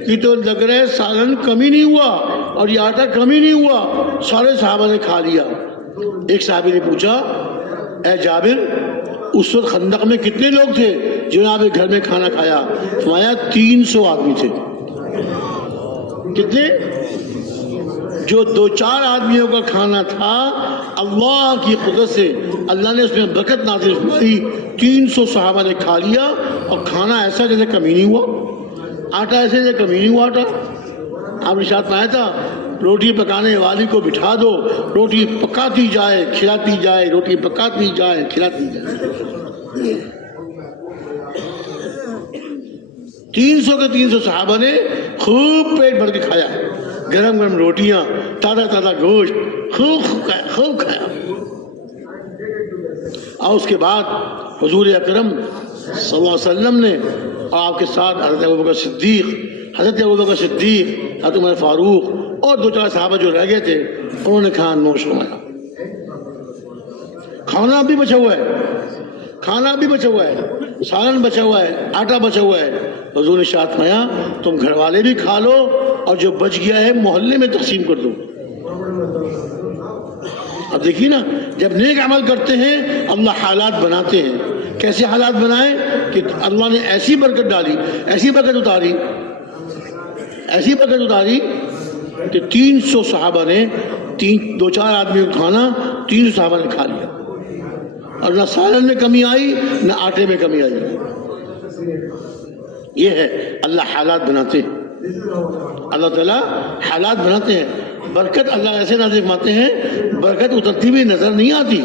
یہ تو لگ رہا ہے سالن کمی نہیں ہوا اور یہ آٹا کمی نہیں ہوا، سارے صحابہ نے کھا لیا. ایک صحابی نے پوچھا، اے جابر اس وقت خندق میں کتنے لوگ تھے جنہوں نے آپ کے گھر میں کھانا کھایا؟ فرمایا 300 آدمی تھے. کتنے؟ جو 2-4 آدمیوں کا کھانا تھا، اللہ کی قدرت سے اللہ نے اس میں برکت نازل فرمائی. 300 صحابہ نے کھا لیا اور کھانا ایسا جیسے کمی نہیں ہوا، آٹا ایسے جیسے کمی نہیں ہوا آٹا. آپ نے ارشاد فرمایا تھا روٹی پکانے والی کو بٹھا دو، روٹی پکاتی جائے کھلاتی جائے، روٹی پکاتی جائے کھلاتی جائے. 300 کے 300 صحابہ نے خوب پیٹ بھر کے کھایا، گرم گرم روٹیاں، تازہ گوشت، خوب کھایا. اور اس کے بعد حضور اکرم صلی اللہ علیہ وسلم نے اور آپ کے ساتھ حضرت ابوبکر صدیق، حضرت عمر فاروق اور 2-4 صحابہ جو رہ گئے تھے انہوں نے کھانا نوش فرمایا. کھانا بھی بچا ہوا ہے، سالن بچا ہوا ہے، آٹا بچا ہوا ہے. حضور نے ارشاد فرمایا تم گھر والے بھی کھا لو اور جو بچ گیا ہے محلے میں تقسیم کر دو. اب دیکھیے نا، جب نیک عمل کرتے ہیں اللہ حالات بناتے ہیں. کیسے حالات بنائے کہ اللہ نے ایسی برکت ڈالی، ایسی برکت اتاری کہ 300 صحابہ نے 2-4 آدمیوں کو کھانا 300 صحابہ نے کھا لیا، اور نہ سالن میں کمی آئی نہ آٹے میں کمی آئی. یہ ہے اللہ حالات بناتے ہیں. اللہ تعالیٰ حالات بناتے ہیں. برکت اللہ ایسے نازل فرماتے ہیں، برکت اترتی ہوئی نظر نہیں آتی.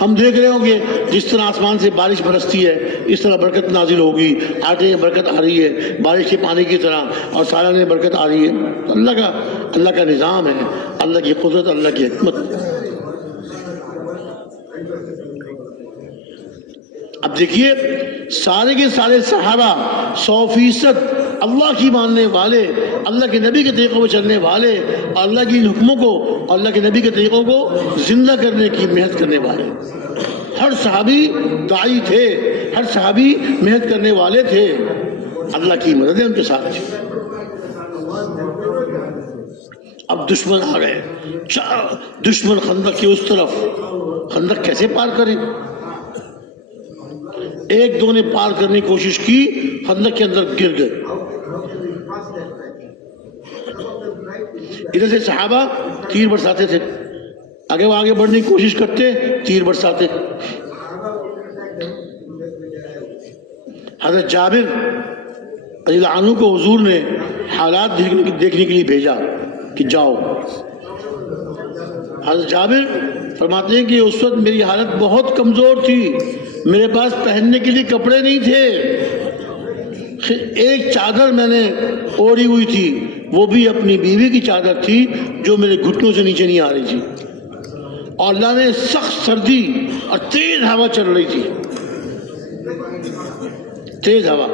ہم دیکھ رہے ہوں گے جس طرح آسمان سے بارش برستی ہے اس طرح برکت نازل ہوگی، آٹے میں برکت آ رہی ہے بارش کے پانی کی طرح، اور سالن میں برکت آ رہی ہے. اللہ کا نظام ہے، اللہ کی قدرت، اللہ کی حکمت. اب دیکھیے سارے کے سارے صحابہ 100% اللہ کی ماننے والے، اللہ کے نبی کے طریقوں پر چلنے والے، اللہ کی حکموں کو، اللہ کے نبی کے طریقوں کو زندہ کرنے کی محنت کرنے والے. ہر صحابی داعی تھے، ہر صحابی محنت کرنے والے تھے. اللہ کی مدد ان کے ساتھ تھی. اب دشمن آ گئے، دشمن خندق کی اس طرف. خندق کیسے پار کریں؟ 1-2 نے پار کرنے کی کوشش کی، خندق کے اندر گر گئے. ادھر سے صحابہ تیر برساتے تھے، آگے بڑھنے کی کوشش کرتے، تیر برساتے. حضرت جابر رضی اللہ عنہ کو حضور نے حالات دیکھنے کے لیے بھیجا کہ جاؤ. حضرت جابر فرماتے ہیں کہ اس وقت میری حالت بہت کمزور تھی، میرے پاس پہننے کے لیے کپڑے نہیں تھے. ایک چادر میں نے اوڑھی ہوئی تھی، وہ بھی اپنی بیوی کی چادر تھی جو میرے گھٹنوں سے نیچے نہیں آ رہی تھی، اور اللہ نے سخت سردی اور تیز ہوا چل رہی تھی، تیز ہوا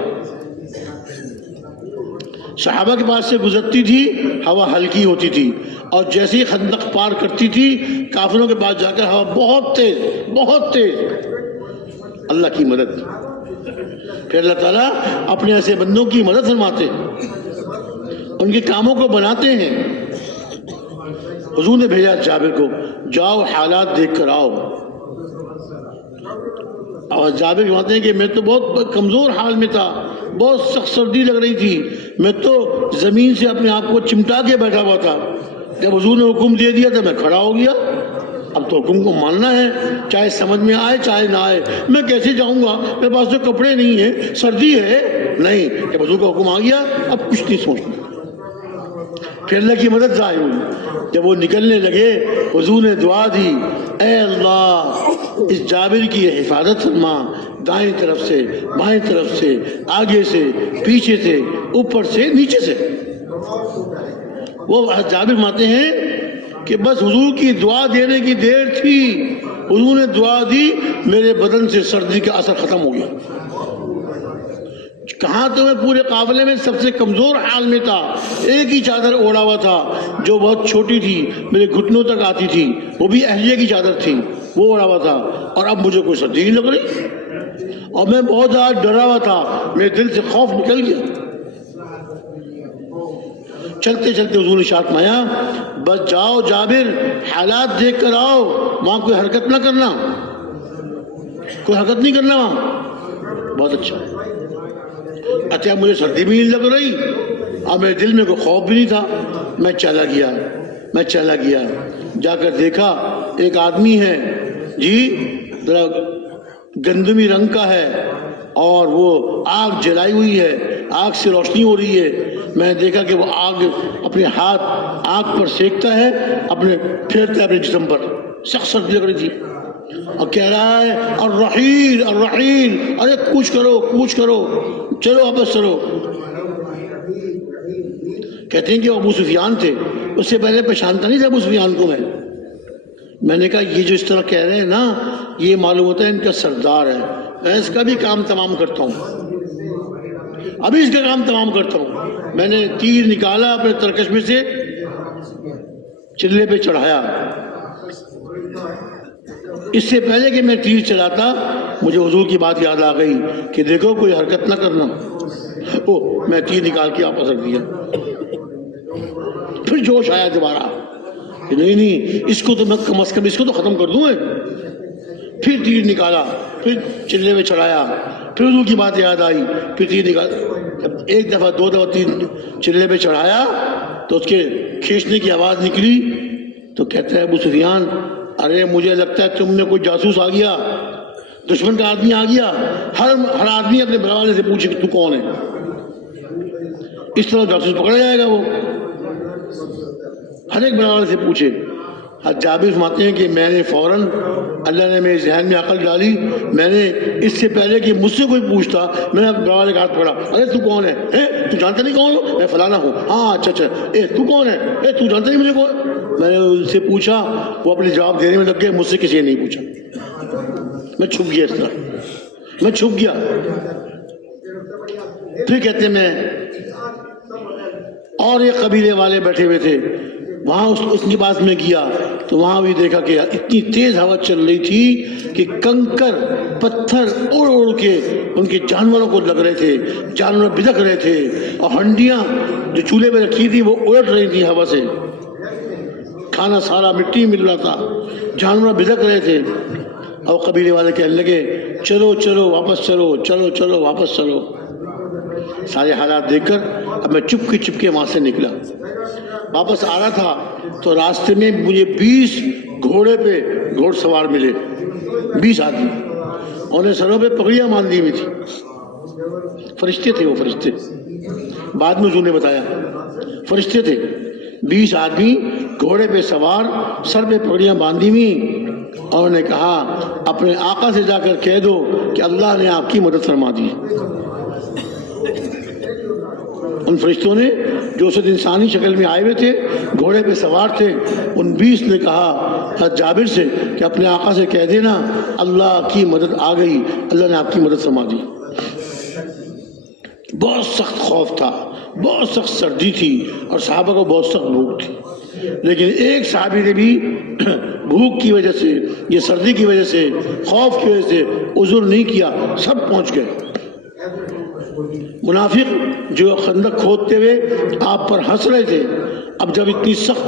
صحابہ کے پاس سے گزرتی تھی، ہوا ہلکی ہوتی تھی، اور جیسے ہی خندق پار کرتی تھی کافروں کے پاس جا کر ہوا بہت تیز، بہت تیز۔ اللہ کی مدد، پھر اللہ تعالیٰ اپنے ایسے بندوں کی مدد فرماتے ہیں، ان کے کاموں کو بناتے ہیں۔ حضور نے بھیجا جابر کو، جاؤ حالات دیکھ کر آؤ، اور جابر کہتے ہیں کہ میں تو بہت کمزور حال میں تھا، بہت سخت سردی لگ رہی تھی، میں تو زمین سے اپنے آپ کو چمٹا کے بیٹھا ہوا تھا، جب حضور نے حکم دے دیا تو میں کھڑا ہو گیا، اب تو حکم کو ماننا ہے، چاہے سمجھ میں آئے چاہے نہ آئے، میں کیسے جاؤں گا، میرے پاس تو کپڑے نہیں ہیں، سردی ہے نہیں، جب حضور کا حکم آ گیا اب کچھ نہیں سوچنا۔ پھر اللہ کی مدد ظاہر ہوئی، جب وہ نکلنے لگے حضور نے دعا دی، اے اللہ اس جابر کی حفاظت فرما، دائیں طرف سے بائیں طرف سے آگے سے پیچھے سے اوپر سے نیچے سے۔ وہ جابر ماتے ہیں کہ بس حضور کی دعا دینے کی دیر تھی، حضور نے دعا دی، میرے بدن سے سردی کا اثر ختم ہو گیا۔ کہاں تو میں پورے قافلے میں سب سے کمزور حال میں تھا، ایک ہی چادر اوڑھا ہوا تھا جو بہت چھوٹی تھی، میرے گھٹنوں تک آتی تھی، وہ بھی اہلیہ کی چادر تھی، وہ اوڑھا ہوا تھا، اور اب مجھے کوئی سردی نہیں لگ رہی، اور میں بہت زیادہ ڈرا ہوا تھا، میرے دل سے خوف نکل گیا۔ چلتے چلتے حضور نے ارشاد فرمایا، بس جاؤ جابر حالات دیکھ کر آؤ، وہاں کوئی حرکت نہ کرنا، کوئی حرکت نہیں کرنا وہاں۔ بہت اچھا، اچھا مجھے سردی بھی نہیں لگ رہی اور میرے دل میں کوئی خوف بھی نہیں تھا، میں چلا گیا، جا کر دیکھا ایک آدمی ہے جی ذرا گندمی رنگ کا ہے، اور وہ آگ جلائی ہوئی ہے، آگ سے روشنی ہو رہی ہے، میں نے دیکھا کہ وہ آگ اپنے ہاتھ آگ پر سینکتا ہے، اپنے پھیرتا ہے اپنے جسم پر، سخت سردی لگ رہی تھی، اور کہہ رہا ہے الرحیل الرحیل، ارے کوچ کرو، چلو واپس چلو۔ کہتے ہیں کہ وہ ابو سفیان تھے، اس سے پہلے پہچانتا نہیں تھا ابو سفیان کو میں نے کہا یہ جو اس طرح کہہ رہے ہیں نا، یہ معلوم ہوتا ہے ان کا سردار ہے، میں اس کا بھی کام تمام کرتا ہوں، ابھی اس کا کام تمام کرتا ہوں۔ میں نے تیر نکالا اپنے ترکش میں سے، چلے پہ چڑھایا، اس سے پہلے کہ میں تیر چلاتا مجھے حضور کی بات یاد آ گئی کہ دیکھو کوئی حرکت نہ کرنا، میں تیر نکال کے واپس رکھ دیا۔ پھر جوش آیا دوبارہ کہ نہیں اس کو تو میں کم از کم اس کو تو ختم کر دوں، پھر تیر نکالا، پھر چلے میں چڑھایا، پھر حضور کی بات یاد آئی، پھر تیر نکالا، ایک دفعہ دو دفعہ تیر چلے پہ چڑھایا تو اس کے کھینچنے کی آواز نکلی، تو کہتا ہے ابو سفیان ارے مجھے لگتا ہے تم نے کوئی جاسوس آ گیا، دشمن کا آدمی آ گیا، ہر آدمی اپنے بڑے والے سے پوچھے کہ تو کون ہے، اس طرح جاسوس پکڑا جائے گا، وہ ہر ایک بڑے والے سے پوچھے۔ جابر فرماتے ہیں کہ میں نے فوراً، اللہ نے میرے ذہن میں عقل ڈالی، میں نے اس سے پہلے کہ مجھ سے کوئی پوچھتا میں نے بڑے والے کا ہاتھ پکڑا، ارے تو کون ہے، تو جانتا نہیں کون ہو، میں فلانا ہوں، ہاں اچھا، تو کون ہے، تو جانتا نہیں مجھے کون، میں نے ان سے پوچھا، وہ اپنے جواب دینے میں لگ گئے، مجھ سے کسی نے نہیں پوچھا، میں چھپ گیا، اس طرح میں چھپ گیا۔ پھر کہتے میں اور ایک قبیلے والے بیٹھے ہوئے تھے، وہاں اس کے پاس میں گیا تو وہاں بھی دیکھا کہ اتنی تیز ہوا چل رہی تھی کہ کنکر پتھر اڑ اڑ کے ان کے جانوروں کو لگ رہے تھے، جانور بھدک رہے تھے، اور ہنڈیاں جو چولہے پہ رکھی تھی وہ الٹ رہی تھی ہوا سے، کھانا سارا مٹی مل رہا تھا، جانور بھدک رہے تھے، اور قبیلے والے کہنے لگے چلو واپس چلو واپس چلو۔ سارے حالات دیکھ کر اب میں چپ کے وہاں سے نکلا، واپس آ رہا تھا تو راستے میں مجھے 20 گھوڑے پہ گھوڑ سوار ملے، 20 آدمی، انہیں سروں پہ پگڑیاں باندھی ہوئی تھی، فرشتے تھے، وہ فرشتے بعد میں حضور نے بتایا فرشتے تھے، 20 آدمی گھوڑے پہ سوار، سر پہ پگڑیاں باندھی ہوئی، اور انہوں نے کہا اپنے آقا سے جا کر کہہ دو کہ اللہ نے آپ کی مدد فرما دی۔ ان فرشتوں نے جو اسے انسانی شکل میں آئے ہوئے تھے، گھوڑے پہ سوار تھے، ان 20 نے کہا حضرت جابر سے کہ اپنے آقا سے کہہ دینا اللہ کی مدد آ گئی، اللہ نے آپ کی مدد فرما دی۔ بہت سخت خوف تھا، بہت سخت سردی تھی، اور صحابہ کو بہت سخت بھوک تھی، لیکن ایک صحابی نے بھی بھوک کی وجہ سے، یہ سردی کی وجہ سے، خوف کی وجہ سے عذر نہیں کیا، سب پہنچ گئے۔ منافق جو خندق کھودتے ہوئے آپ پر ہنس رہے تھے، اب جب اتنی سخت،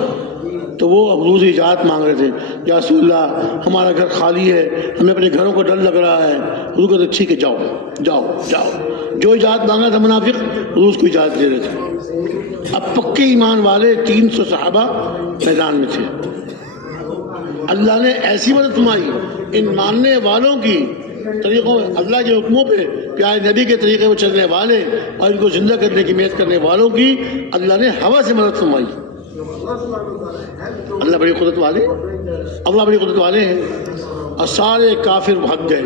تو وہ اب حضور سے اجازت مانگ رہے تھے، یا رسول اللہ ہمارا گھر خالی ہے، ہمیں اپنے گھروں کو ڈر لگ رہا ہے۔ حضور کہتے ٹھیک ہے، جاؤ جاؤ جاؤ۔ جو اجازت مانگا تھا منافق، حضور اس کو اجازت دے رہے تھے۔ اب پکے ایمان والے 300 صحابہ میدان میں تھے۔ اللہ نے ایسی مدد فرمائی ان ماننے والوں کی، طریقوں اللہ کے حکموں پہ، پیارے نبی کے طریقے پر چلنے والے اور ان کو زندہ کرنے کی محنت کرنے والوں کی اللہ نے ہوا سے مدد فرمائی۔ اللہ بڑی قدرت والے، اللہ بڑی قدرت والے ہیں۔ اور سارے کافر بھاگ گئے،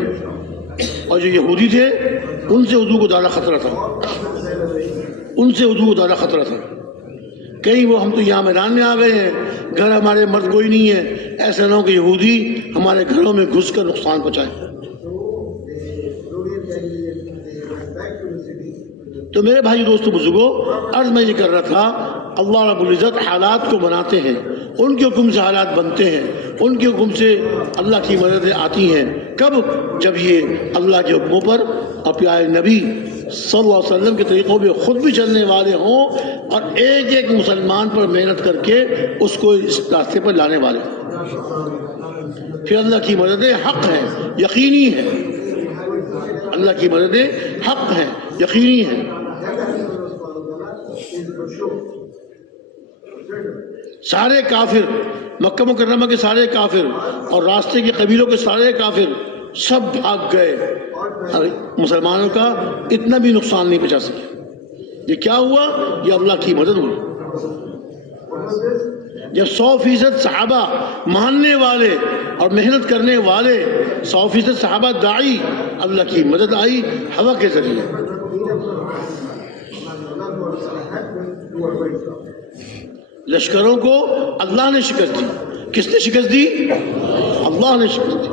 اور جو یہودی تھے ان سے حضور کو زیادہ خطرہ تھا، ان سے حضور کو زیادہ خطرہ تھا۔ کہیں وہ ہم تو یہاں میدان میں آ گئے ہیں، گھر ہمارے مرد کوئی نہیں ہے، ایسا نہ ہو کہ یہودی ہمارے گھروں میں گھس کر نقصان پہنچائے۔ تو میرے بھائی دوستو بزرگوں، عرض میں یہ کر رہا تھا، اللہ رب العزت حالات کو بناتے ہیں، ان کے حکم سے حالات بنتے ہیں، ان کے حکم سے اللہ کی مددیں آتی ہیں۔ کب؟ جب یہ اللہ کے حکموں پر اور پیارے نبی صلی اللہ علیہ وسلم کے طریقوں پہ خود بھی چلنے والے ہوں، اور ایک ایک مسلمان پر محنت کر کے اس کو اس راستے پر لانے والے، پھر اللہ کی مددیں حق ہیں، یقینی ہیں۔ اللہ کی مددیں حق ہیں، یقینی ہیں۔ سارے کافر، مکہ مکرمہ کے سارے کافر اور راستے کے قبیلوں کے سارے کافر سب بھاگ گئے، مسلمانوں کا اتنا بھی نقصان نہیں پہنچا سکے۔ یہ کیا ہوا؟ یہ اللہ کی مدد ہوئی۔ جب 100% صحابہ ماننے والے اور محنت کرنے والے، 100% صحابہ داعی، اللہ کی مدد آئی ہوا کے ذریعے۔ لشکروں کو اللہ نے شکست دی۔ کس نے شکست دی؟ اللہ نے شکست دی۔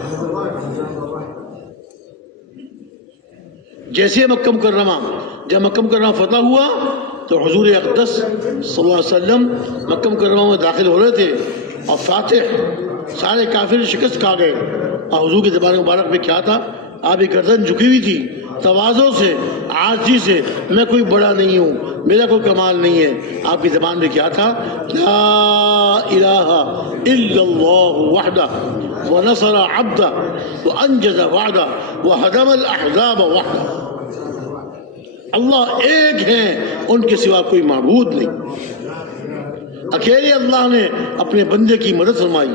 جیسے مکہ مکرمہ، جب مکہ مکرمہ فتح ہوا تو حضور اقدس صلی اللہ علیہ وسلم مکہ مکرمہ میں داخل ہو رہے تھے، اور فاتح سارے کافر شکست کھا گئے، اور حضور کی زبان مبارک میں کیا تھا؟ آپ کی گردن جھکی ہوئی تھی، تواضع سے، عاجزی سے، میں کوئی بڑا نہیں ہوں، میرا کوئی کمال نہیں ہے۔ آپ کی زبان میں کیا تھا؟ لا الہ الا اللہ وحدہ ونصر عبدہ وانجز وعدہ وہدم الاحزاب وحدہ۔ اللہ ایک ہیں، ان کے سوا کوئی معبود نہیں۔ اکیلے اللہ نے اپنے بندے کی مدد فرمائی،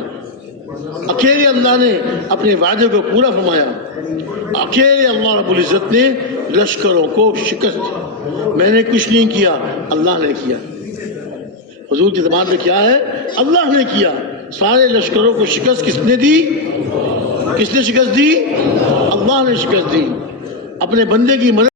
اکیلے اللہ نے اپنے وعدے کو پورا فرمایا، اکیلے اللہ رب العزت نے لشکروں کو شکست دی۔ میں نے کچھ نہیں کیا، اللہ نے کیا۔ حضور کی زبان میں کیا ہے؟ اللہ نے کیا۔ سارے لشکروں کو شکست کس نے دی؟ کس نے شکست دی؟ اللہ نے شکست دی۔ اپنے بندے کی مدد